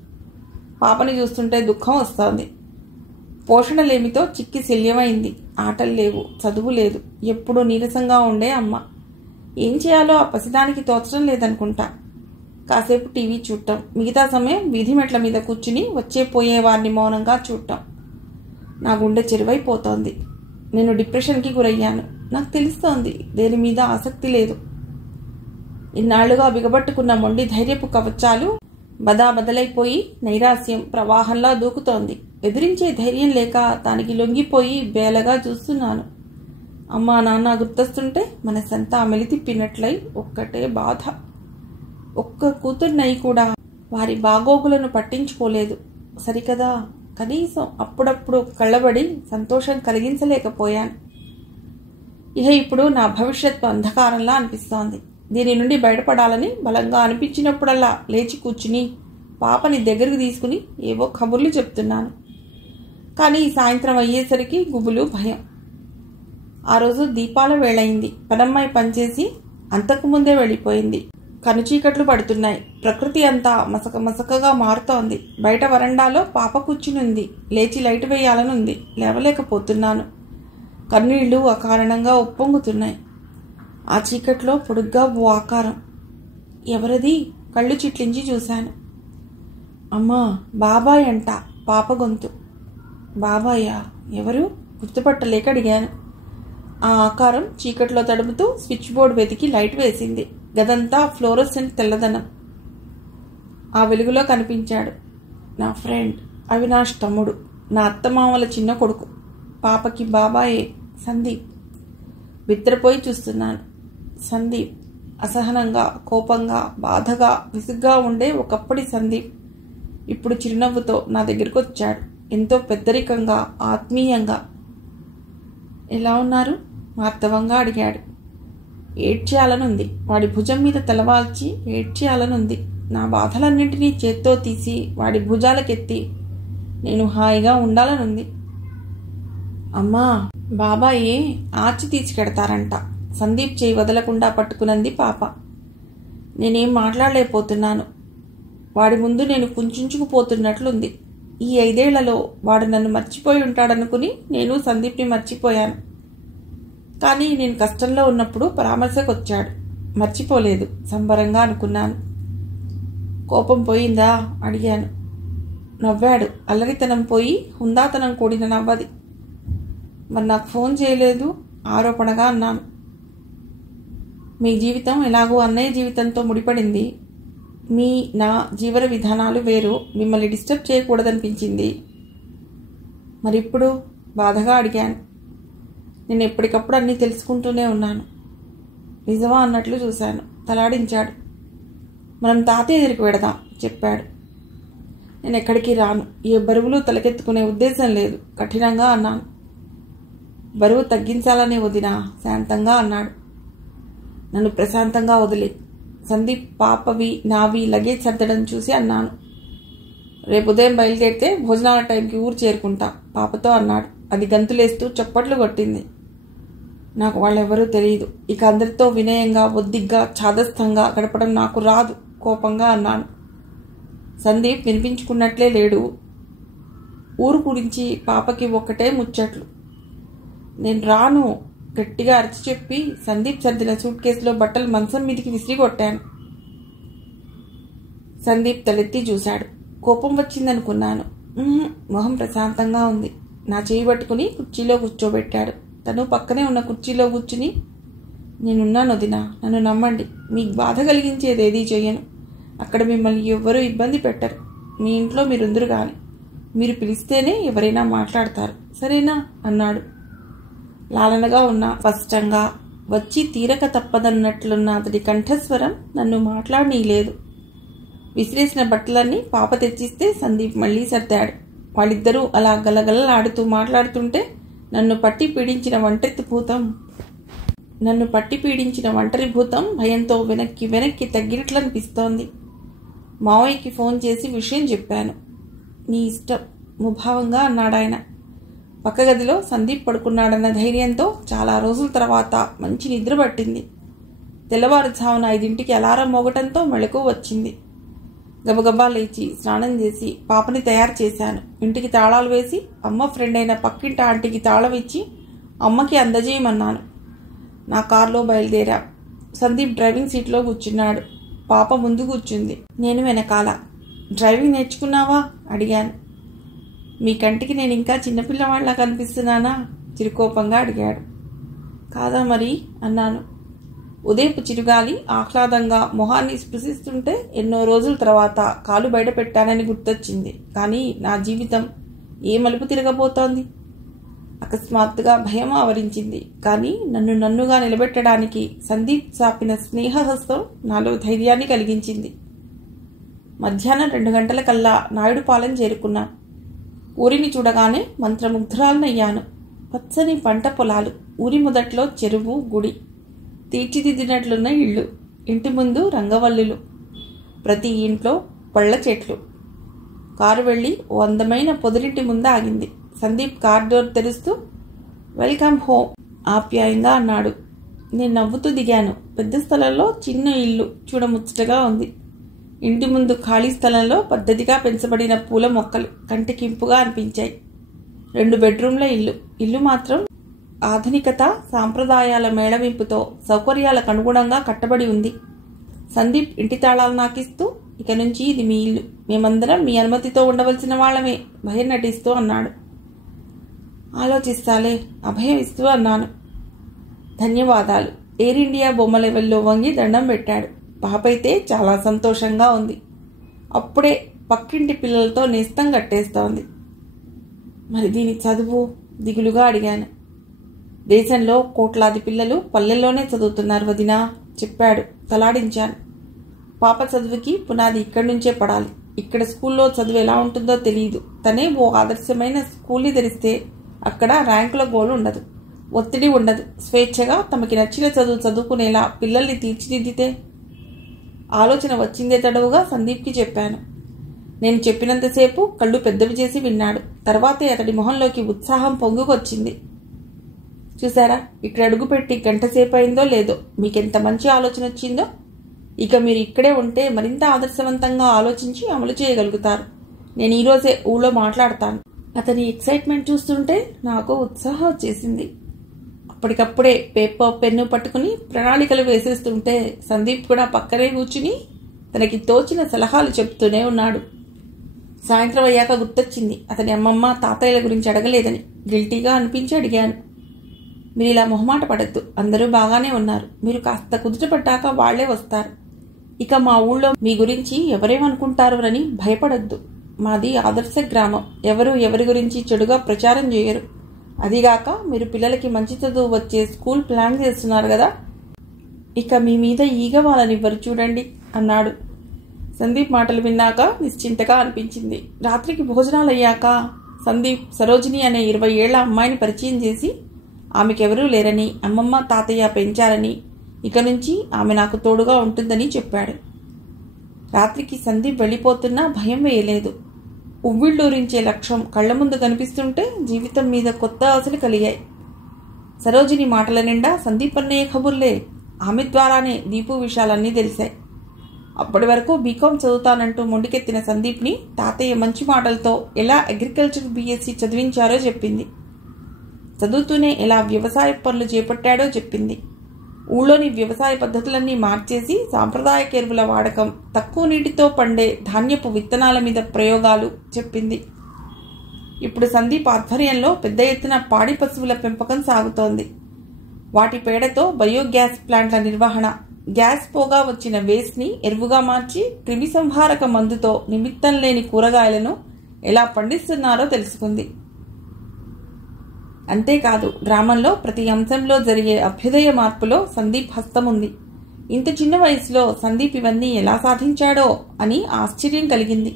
పాపని చూస్తుంటే దుఃఖం వస్తోంది. పోషణలేమితో చిక్కి శల్యమైంది. ఆటలు లేవు, చదువు లేదు. ఎప్పుడూ నీరసంగా ఉండే అమ్మ. ఏం చేయాలో ఆ పసిదానికి తోచడం లేదనుకుంటా. కాసేపు టీవీ చూడటం, మిగతా సమయం వీధి మెట్ల మీద కూర్చుని వచ్చే పోయే వారిని మౌనంగా చూడటం. నా గుండె చెరువైపోతోంది. నేను డిప్రెషన్కి గురయ్యాను. నాకు తెలుస్తోంది దేని మీద ఆసక్తి లేదు. ఇన్నాళ్లుగా బిగబట్టుకున్న మొండి ధైర్యపు కవచాలు బదాబదలైపోయి నైరాస్యం ప్రవాహంలా దూకుతోంది. ఎదిరించే ధైర్యం లేక దానికి లొంగిపోయి బేలగా చూస్తున్నాను. అమ్మా నాన్న గుర్తొస్తుంటే మనసంతా మెలితిప్పినట్లయి ఒక్కటే బాధ. ఒక్క కూతుర్నై కూడా వారి బాగోగులను పట్టించుకోలేదు. సరికదా, కనీసం అప్పుడప్పుడు కళ్ళబడి సంతోషం కలిగించలేకపోయాను. ఇప్పుడు నా భవిష్యత్తు అంధకారంలా అనిపిస్తోంది. దీని నుండి బయటపడాలని బలంగా అనిపించినప్పుడల్లా లేచి కూర్చుని పాపని దగ్గరకు తీసుకుని ఏవో కబుర్లు చెప్తున్నాను. కానీ సాయంత్రం అయ్యేసరికి గుబులు, భయం. ఆ రోజు దీపాల వేళయింది. పనమ్మాయి పనిచేసి అంతకుముందే వెళ్ళిపోయింది. కనుచీకట్లు పడుతున్నాయి. ప్రకృతి అంతా మసక మసకగా మారుతోంది. బయట వరండాలో పాప కూర్చునుంది. లేచి లైట్ వేయాలనుంది. లేవలేకపోతున్నాను. కన్నీళ్లు అకారణంగా ఉప్పొంగుతున్నాయి. ఆ చీకట్లో పొడుగ్గా ఓ ఆకారం. ఎవరది? కళ్ళు చిట్లించి చూశాను. అమ్మా, బాబాయ్ అంట. పాప గొంతు. బాబాయ్యా? ఎవరు? గుర్తుపట్టలేక అడిగాను. ఆ ఆకారం చీకట్లో తడుపుతూ స్విచ్ బోర్డు వెతికి లైట్ వేసింది. గదంతా ఫ్లోరోసెంట్ తెల్లదనం. ఆ వెలుగులో కనిపించాడు నా ఫ్రెండ్ అవినాష్ తమ్ముడు, నా అత్తమామల చిన్న కొడుకు. పాపకి బాబాయే, సందీప్. బిత్తరపోయి చూస్తున్నాను. సందీప్ అసహనంగా, కోపంగా, బాధగా, విసుగ్గా ఉండే ఒకప్పటి సందీప్ ఇప్పుడు చిరునవ్వుతో నా దగ్గరకు వచ్చాడు. ఎంతో పెద్దరికంగా, ఆత్మీయంగా. ఎలా ఉన్నారు? మార్తవంగా అడిగాడు. ఏడ్చేయాలనుంది. వాడి భుజం మీద తలవాల్చి ఏడ్చేయాలనుంది. నా బాధలన్నింటినీ చేత్తో తీసి వాడి భుజాలకెత్తి నేను హాయిగా ఉండాలనుంది. అమ్మా, బాబాయే ఆర్చి తీసుకెడతారంట. సందీప్ చేయి వదలకుండా పట్టుకునంది పాప. నేనేం మాట్లాడలేకపోతున్నాను. వాడి ముందు నేను కుంచుకుపోతున్నట్లుంది. ఈ 5 ఏళ్లలో వాడు నన్ను మర్చిపోయి ఉంటాడనుకుని నేను సందీప్ని మర్చిపోయాను. కానీ నేను కష్టంలో ఉన్నప్పుడు పరామర్శకొచ్చాడు. మర్చిపోలేదు. సంబరంగా అనుకున్నాను. కోపం పోయిందా అడిగాను. నవ్వాడు. అల్లరితనం పోయి హుందాతనం కూడిన నవ్వది. మరి నాకు ఫోన్ చేయలేదు ఆరోపణగా అన్నాను. మీ జీవితం ఎలాగో అన్నయ్య జీవితంతో ముడిపడింది. నా జీవన విధానాలు వేరు. మిమ్మల్ని డిస్టర్బ్ చేయకూడదనిపించింది. మరిప్పుడు బాధగా అడిగాను. నేను ఎప్పటికప్పుడు అన్నీ తెలుసుకుంటూనే ఉన్నాను. నిజమా అన్నట్లు చూశాను. తలాడించాడు. మనం తాతయ్య దగ్గరికి వెడదాం చెప్పాడు. నేను ఎక్కడికి రాను. ఏ బరువులు తలకెత్తుకునే ఉద్దేశం లేదు కఠినంగా అన్నాను. బరువు తగ్గించాలనే వదినా శాంతంగా అన్నాడు. నన్ను ప్రశాంతంగా వదిలే. సందీప్ పాపవి నావి లగేజ్ సర్దడం చూసి అన్నాను. రేపు ఉదయం బయలుదేరితే భోజనాల టైంకి ఊరు చేరుకుంటా పాపతో అన్నాడు. అది గంతులేస్తూ చప్పట్లు కొట్టింది. నాకు వాళ్ళెవరూ తెలియదు. ఇక అందరితో వినయంగా, ఒద్దిగ్గా, చాదస్తంగా గడపడం నాకు రాదు, కోపంగా అన్నాను. సందీప్ వినిపించుకున్నట్లే లేడు. ఊరు గురించి పాపకి ఒక్కటే ముచ్చట్లు. నేను రాను గట్టిగా అరిచి చెప్పి సందీప్ సర్దిన సూట్ కేసులో బట్టలు మంచం మీదికి విసిరిగొట్టాను. సందీప్ తలెత్తి చూశాడు. కోపం వచ్చిందనుకున్నాను. మొహం ప్రశాంతంగా ఉంది. నా చేయి పట్టుకుని కుర్చీలో కూర్చోబెట్టాడు. తను పక్కనే ఉన్న కుర్చీలో కూర్చుని, నేనున్నాను వదినా, నన్ను నమ్మండి. మీకు బాధ కలిగించేదేదీ చెయ్యను. అక్కడ మిమ్మల్ని ఎవ్వరూ ఇబ్బంది పెట్టరు. మీ ఇంట్లో మీరుందరు కానీ మీరు పిలిస్తేనే ఎవరైనా మాట్లాడతారు, సరేనా అన్నాడు. లాలనగా ఉన్న, స్పష్టంగా, వచ్చి తీరక తప్పదన్నట్లున్న అతడి కంఠస్వరం నన్ను మాట్లాడనీయలేదు. విసిరేసిన బట్టలన్నీ పాప తెచ్చిస్తే సందీప్ మళ్లీ సర్దాడు. వాళ్ళిద్దరూ అలా గలగలలాడుతూ మాట్లాడుతుంటే నన్ను పట్టి పీడించిన ఒంటరి భూతం భయంతో వెనక్కి వెనక్కి తగ్గినట్లనిపిస్తోంది. మావయ్యకి ఫోన్ చేసి విషయం చెప్పాను. నీ ఇష్టం ముభావంగా అన్నాడాయన. పక్క గదిలో సందీప్ పడుకున్నాడన్న ధైర్యంతో చాలా రోజుల తర్వాత మంచి నిద్ర పట్టింది. తెల్లవారుజామున 5ంటికి అలారం మోగటంతో మెళకువ వచ్చింది. గబగబా లేచి స్నానం చేసి పాపని తయారు చేశాను. ఇంటికి తాళాలు వేసి అమ్మ ఫ్రెండ్ అయిన పక్కింటి ఆంటీకి తాళం ఇచ్చి అమ్మకి అందజేయమన్నాను. నా కారులో బయలుదేరా. సందీప్ డ్రైవింగ్ సీట్లో కూర్చున్నాడు. పాప ముందు కూర్చుంది, నేను వెనకాల. డ్రైవింగ్ నేర్చుకున్నావా అడిగాను. మీ కంటికి నేను ఇంకా చిన్నపిల్లవాళ్ళ కనిపిస్తున్నానా చిరుకోపంగా అడిగాడు. కాదా మరి అన్నాను. ఉదయపు చిరుగాలి ఆహ్లాదంగా మొహాన్ని స్పృశిస్తుంటే ఎన్నో రోజుల తర్వాత కాలు బయట పెట్టానని గుర్తొచ్చింది. కానీ నా జీవితం ఏ మలుపు తిరగబోతోంది? అకస్మాత్తుగా భయం ఆవరించింది. కానీ నన్నుగా నిలబెట్టడానికి సందీప్ చాపిన స్నేహహస్తం నాలో ధైర్యాన్ని కలిగించింది. మధ్యాహ్నం 2 గంటలకల్లా నాయుడుపాలెం చేరుకున్నా. ఊరిని చూడగానే మంత్రముగ్ధురాలనయ్యాను. పచ్చని పంట పొలాలు, ఊరి మొదట్లో చెరువు, గుడి, తీర్చిదిద్దినట్లున్న ఇళ్ళు, ఇంటి ముందు రంగవల్లులు, ప్రతి ఇంట్లో పళ్ళ చెట్లు. కారు వెళ్ళి ఓ అందమైన పొదిరింటి ముందు ఆగింది. సందీప్ కార్ డోర్ తెరుస్తూ వెల్కమ్ హోమ్ ఆప్యాయంగా అన్నాడు. నేను నవ్వుతూ దిగాను. పెద్ద స్థలంలో చిన్న ఇల్లు చూడముచ్చటగా ఉంది. ఇంటి ముందు ఖాళీ స్థలంలో పద్ధతిగా పెంచబడిన పూల మొక్కలు కంటికింపుగా అనిపించాయి. 2 బెడ్రూమ్ల ఇల్లు మాత్రం ఆధునికత, సాంప్రదాయాల మేళవింపుతో సౌకర్యాలకు అనుగుణంగా కట్టబడి ఉంది. సందీప్ ఇంటి తాళాలు నాకిస్తూ, ఇక నుంచి ఇది మీ ఇల్లు, మేమందరం మీ అనుమతితో ఉండవలసిన వాళ్ళమే భయం నటిస్తూ అన్నాడు. ఆలోచిస్తాలే అభయం ఇస్తూ అన్నాను. ధన్యవాదాలు. ఎయిర్ ఇండియా బొమ్మ లెవెల్లో వంగి దండం పెట్టాడు. పాపైతే చాలా సంతోషంగా ఉంది. అప్పుడే పక్కింటి పిల్లలతో నేస్తం కట్టేస్తోంది. మరి దీని చదువు దిగులుగా అడిగాను. దేశంలో కోట్లాది పిల్లలు పల్లెల్లోనే చదువుతున్నారు వదినా చెప్పాడు. తలాడించాను. పాప చదువుకి పునాది ఇక్కడి నుంచే పడాలి. ఇక్కడ స్కూల్లో చదువు ఎలా ఉంటుందో తెలియదు. తనే ఓ ఆదర్శమైన స్కూల్ని తెరిస్తే అక్కడ ర్యాంకుల గోలు ఉండదు, ఒత్తిడి ఉండదు. స్వేచ్ఛగా తమకి నచ్చిన చదువు చదువుకునేలా పిల్లల్ని తీర్చిదిద్దితే. ఆలోచన వచ్చిందే తడవుగా సందీప్కి చెప్పాను. నేను చెప్పినంతసేపు కళ్ళు పెద్దవి చేసి విన్నాడు. తర్వాతే అతడి మొహంలోకి ఉత్సాహం పొంగుకొచ్చింది. చూసారా, ఇక్కడ అడుగుపెట్టి గంటసేపు అయిందో లేదో మీకెంత మంచి ఆలోచన వచ్చిందో. ఇక మీరు ఇక్కడే ఉంటే మరింత ఆదర్శవంతంగా ఆలోచించి అమలు చేయగలుగుతారు. నేను ఈరోజే ఊళ్ళో మాట్లాడతాను. అతని ఎక్సైట్మెంట్ చూస్తుంటే నాకు ఉత్సాహం వచ్చేసింది. అప్పటికప్పుడే పేపర్ పెన్ను పట్టుకుని ప్రణాళికలు వేసేస్తుంటే సందీప్ కూడా పక్కనే కూర్చుని తనకి తోచిన సలహాలు చెప్తూనే ఉన్నాడు. సాయంత్రం అయ్యాక గుర్తొచ్చింది అతని అమ్మమ్మ తాతయ్యల గురించి అడగలేదని. గిల్టీగా అనిపించి అడిగాను. మీరు ఇలా మొహమాట పడద్దు, అందరూ బాగానే ఉన్నారు. మీరు కాస్త కుదుటపడ్డాక వాళ్లే వస్తారు. ఇక మా ఊళ్ళో మీ గురించి ఎవరేమనుకుంటారు అని భయపడద్దు. మాది ఆదర్శ గ్రామం. ఎవరు ఎవరి గురించి చెడుగా ప్రచారం చేయరు. అదిగాక మీరు పిల్లలకి మంచి చదువు వచ్చే స్కూల్ ప్లాన్ చేస్తున్నారు కదా, ఇక మీ మీద ఈగ వాళ్ళనివ్వరు చూడండి అన్నాడు. సందీప్ మాటలు విన్నాక నిశ్చింతగా అనిపించింది. రాత్రికి భోజనాలు అయ్యాక సందీప్ సరోజిని అనే 20 ఏళ్ల అమ్మాయిని పరిచయం చేసి ఆమెకెవరూ లేరని, అమ్మమ్మ తాతయ్య పెంచారని, ఇక నుంచి ఆమె నాకు తోడుగా ఉంటుందని చెప్పాడు. రాత్రికి సందీప్ వెళ్ళిపోతున్నా భయం వేయలేదు. ఉవ్విళ్ళూరించే లక్ష్యం కళ్ల ముందు కనిపిస్తుంటే జీవితం మీద కొత్త ఆశలు కలిగాయి. సరోజిని మాటల నిండా సందీప్ అన్నయ్య కబుర్లే. ఆమె ద్వారానే దీపు విషయాలన్నీ తెలిసాయి. అప్పటి వరకు బీకాం చదువుతానంటూ మొండికెత్తిన సందీప్ని తాతయ్య మంచి మాటలతో ఎలా అగ్రికల్చర్ బీఎస్సీ చదివించారో చెప్పింది. చదువుతూనే ఎలా వ్యవసాయ పనులు చేపట్టాడో చెప్పింది. ఊళ్ళోని వ్యవసాయ పద్ధతులన్నీ మార్చేసి సాంప్రదాయక ఎరువుల వాడకం, తక్కువ నీటితో పండే ధాన్యపు విత్తనాల మీద ప్రయోగాలు చెప్పింది. ఇప్పుడు సందీప్ ఆధ్వర్యంలో పెద్ద ఎత్తున పాడి పశువుల పెంపకం సాగుతోంది. వాటి పేడతో బయోగ్యాస్ ప్లాంట్ల నిర్వహణ, గ్యాస్ పోగా వచ్చిన వేస్ట్ని ఎరువుగా మార్చి క్రిమి సంహారక మందుతో నిమిత్తం లేని కూరగాయలను ఎలా పండిస్తున్నారో తెలుసుకుంది. అంతేకాదు గ్రామంలో ప్రతి అంశంలో జరిగే అభ్యుదయ మార్పులో సందీప్ హస్తం ఉంది. ఇంత చిన్న వయసులో సందీప్ ఇవన్నీ ఎలా సాధించాడో అని ఆశ్చర్యం కలిగింది.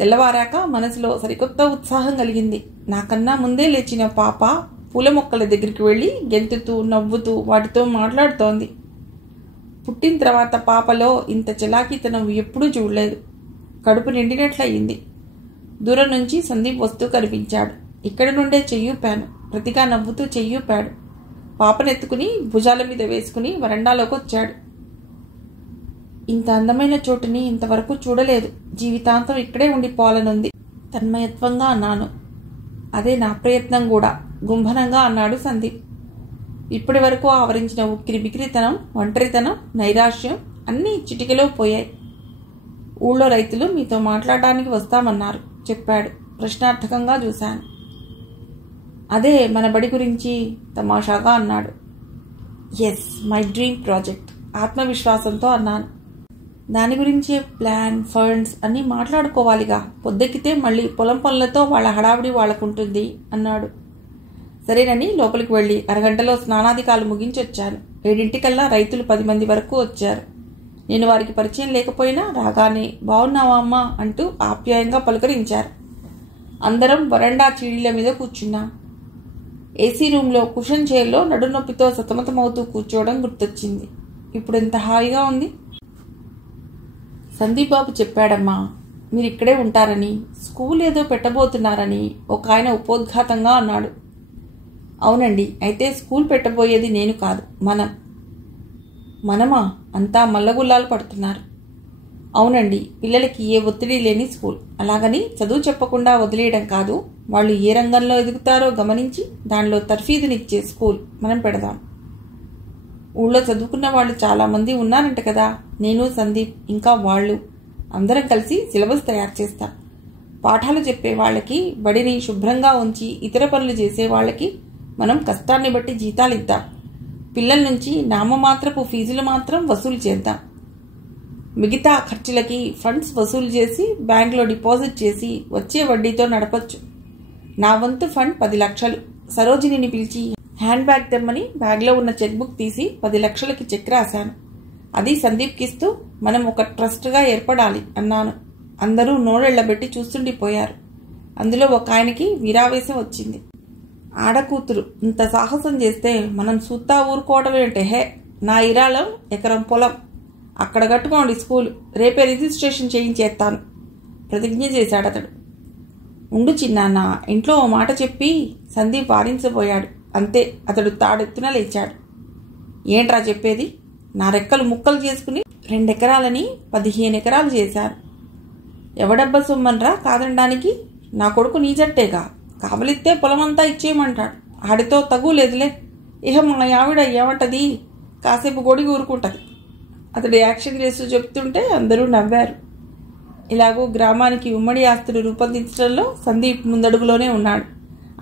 తెల్లవారాక మనసులో సరికొత్త ఉత్సాహం కలిగింది. నాకన్నా ముందే లేచిన పాప పూల మొక్కల దగ్గరికి వెళ్ళి గెంతుతూ నవ్వుతూ వాటితో మాట్లాడుతోంది. పుట్టిన తర్వాత పాపలో ఇంత చలాకీతనం ఎప్పుడూ చూడలేదు. కడుపు నిండినట్లయింది. దూరం నుంచి సందీప్ వస్తూ కనిపించాడు. ఇక్కడి నుండే చెయ్యూపాను. ప్రతిగా నవ్వుతూ చెయ్యూపాడు. పాపనెత్తుకుని భుజాల మీద వేసుకుని వరండాలోకి వచ్చాడు. ఇంత అందమైన చోటుని ఇంతవరకు చూడలేదు. జీవితాంతం ఇక్కడే ఉండిపోవాలనుంది తన్మయత్వంగా అన్నాను. అదే నా ప్రయత్నం కూడా గుంభనంగా అన్నాడు సందీప్. ఇప్పటి వరకు ఆవరించిన ఉక్కిరి బిక్కిరితనం, ఒంటరితనం, నైరాశ్యం అన్నీ చిటికెలో పోయాయి. ఊళ్ళో రైతులు మీతో మాట్లాడడానికి వస్తామన్నారు చెప్పాడు. ప్రశ్నార్థకంగా చూశాను. అదే మన బడి గురించి తమాషాగా అన్నాడు. ఎస్, మై డ్రీమ్ ప్రాజెక్ట్ ఆత్మవిశ్వాసంతో అన్నాను. దాని గురించే ప్లాన్, ఫండ్స్ అన్నీ మాట్లాడుకోవాలిగా. పొద్దెక్కితే మళ్ళీ పొలం పనులతో వాళ్ళ హడావిడి వాళ్ళకుంటుంది అన్నాడు. సరేనని లోపలికి వెళ్ళి అరగంటలో స్నానాధికాలు ముగించొచ్చాను. 7 రైతులు 10 మంది వరకు వచ్చారు. నేను వారికి పరిచయం లేకపోయినా రాగానే బాగున్నావా అమ్మా అంటూ ఆప్యాయంగా పలుకరించారు. అందరం వరండా చీడీల మీద కూర్చున్నాం. ఏసీ రూమ్లో కుషన్ చైర్లో నడునొప్పితో సతమతమవుతూ కూర్చోవడం గుర్తొచ్చింది. ఇప్పుడు ఎంత హాయిగా ఉంది. సందీప్ బాబు చెప్పాడమ్మా మీరిక్కడే ఉంటారని, స్కూల్ ఏదో పెట్టబోతున్నారని ఒక ఆయన ఉపోద్ఘాతంగా అన్నాడు. అవునండి, అయితే స్కూల్ పెట్టబోయేది నేను కాదు, మనమా? అంతా మల్లగుల్లాలు పడుతున్నారు. అవునండి, పిల్లలకి ఏ ఒత్తిడి లేని స్కూల్. అలాగని చదువు చెప్పకుండా వదిలేయడం కాదు. వాళ్ళు ఏ రంగంలో ఎదుగుతారో గమనించి దానిలో తర్ఫీదునిచ్చే స్కూల్ మనం పెడదాం. ఊళ్ళో చదువుకున్న వాళ్ళు చాలామంది ఉన్నారంట కదా. నేను, సందీప్, ఇంకా వాళ్ళు అందరం కలిసి సిలబస్ తయారు చేస్తాం. పాఠాలు చెప్పే వాళ్ళకి, బడిని శుభ్రంగా ఉంచి ఇతర పనులు చేసే వాళ్ళకి మనం కష్టాన్ని బట్టి జీతాలు ఇద్దాం. పిల్లల నుంచి నామమాత్రపు ఫీజులు మాత్రం వసూలు చేద్దాం. మిగతా ఖర్చులకి ఫండ్స్ వసూలు చేసి బ్యాంకులో డిపాజిట్ చేసి వచ్చే వడ్డీతో నడపచ్చు. నా వంతు ఫండ్ 10 లక్షలు. సరోజినిని పిలిచి హ్యాండ్ బ్యాగ్ తెమ్మని బ్యాగ్లో ఉన్న చెక్ బుక్ తీసి 10 లక్షలకి చెక్ రాశాను. అది సందీప్కి ఇస్తూ మనం ఒక ట్రస్ట్గా ఏర్పడాలి అన్నాను. అందరూ నోరెళ్లబెట్టి చూస్తుండిపోయారు. అందులో ఒక ఆయనకి వీరావేశం వచ్చింది. ఆడకూతురు ఇంత సాహసం చేస్తే మనం సూత్తా ఊరుకోవడమేంటే? హే, నా ఇరాళం ఎకరం పొలం, అక్కడ కట్టుకోండి స్కూల్, రేపే రిజిస్ట్రేషన్ చేయించేస్తాను ప్రతిజ్ఞ చేశాడతడు. ఉండు చిన్నాన్న, ఇంట్లో ఓ మాట చెప్పి సందీప్ వారించబోయాడు. అంతే, అతడు తాడెత్తున లేచాడు. ఏంట్రా చెప్పేది? నా రెక్కలు ముక్కలు చేసుకుని 2 ఎకరాలని 15 ఎకరాలు చేశారు. ఎవడబ్బా సొమ్మన్రా కాదనడానికి? నా కొడుకు నీ జట్టేగా, కావలిస్తే పొలమంతా ఇచ్చేయమంటాడు. ఆడితో తగులేదులే. ఇహ మా ఆవిడ ఏమంటది, కాసేపు గొడిగి ఊరుకుంటది. అతడు యాక్షన్ చేస్తూ చెప్తుంటే అందరూ నవ్వారు. ఇలాగూ గ్రామానికి ఉమ్మడి ఆస్తులు రూపొందించడంలో సందీప్ ముందడుగులోనే ఉన్నాడు.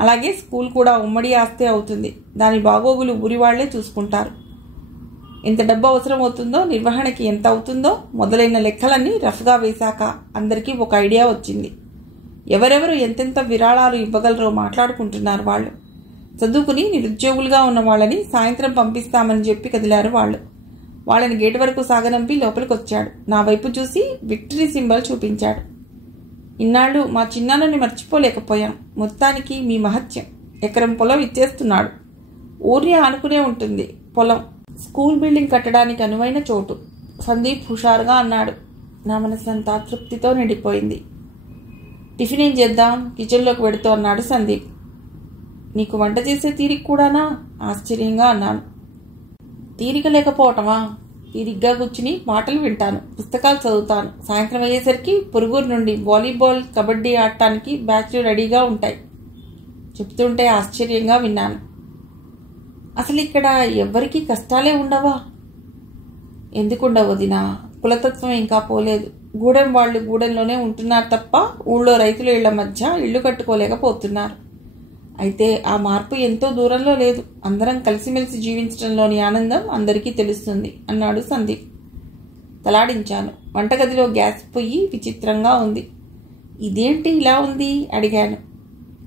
అలాగే స్కూల్ కూడా ఉమ్మడి ఆస్తే అవుతుంది. దాని బాగోగులు ఊరివాళ్లే చూసుకుంటారు. ఎంత డబ్బు అవసరం అవుతుందో, నిర్వహణకి ఎంత అవుతుందో మొదలైన లెక్కలన్నీ రఫ్గా వేశాక అందరికీ ఒక ఐడియా వచ్చింది. ఎవరెవరు ఎంతెంత విరాళాలు ఇవ్వగలరో మాట్లాడుకుంటున్నారు వాళ్ళు. చదువుకుని నిరుద్యోగులుగా ఉన్న వాళ్ళని సాయంత్రం పంపిస్తామని చెప్పి కదిలారు వాళ్ళు. వాళ్ళని గేటు వరకు సాగనంపి లోపలికి వచ్చాడు. నా వైపు చూసి విక్టరీ సింబల్ చూపించాడు. ఇన్నాళ్ళు మా చిన్నాన్నని మర్చిపోలేకపోయాం. మొత్తానికి మీ మహత్యం. ఎకరం పొలం ఇచ్చేస్తున్నాడు. ఊర్ని ఆనుకునే ఉంటుంది పొలం. స్కూల్ బిల్డింగ్ కట్టడానికి అనువైన చోటు. సందీప్ హుషారుగా అన్నాడు. నా మనసంతా తృప్తితో నిండిపోయింది. టిఫిన్ ఏం చేద్దాం, కిచెన్లోకి వెడుతూ అన్నాడు సందీప్. నీకు వంట చేసే తీరిక కూడానా? ఆశ్చర్యంగా అన్నాను. తీరిక లేకపోవటమా? తీరిగ్గా కూర్చుని మాటలు వింటాను, పుస్తకాలు చదువుతాను. సాయంత్రం అయ్యేసరికి పొరుగురు నుండి వాలీబాల్, కబడ్డీ ఆడటానికి బ్యాచ్లు రెడీగా ఉంటాయి. చెప్తుంటే ఆశ్చర్యంగా విన్నాను. అసలు ఇక్కడ ఎవ్వరికీ కష్టాలే ఉండవా? ఎందుకుండవు వదినా? కులతత్వం ఇంకా పోలేదు. గూడెం వాళ్ళు గూడెంలోనే ఉంటున్నారు తప్ప ఊళ్ళో రైతుల ఇళ్ల మధ్య ఇళ్లు కట్టుకోలేకపోతున్నారు. అయితే ఆ మార్పు ఎంతో దూరంలో లేదు. అందరం కలిసిమెలిసి జీవించడంలోని ఆనందం అందరికీ తెలుస్తుంది అన్నాడు సందీప్. తలాడించాను. వంటగదిలో గ్యాస్ పొయ్యి విచిత్రంగా ఉంది. ఇదేంటి ఇలా ఉంది అడిగాను.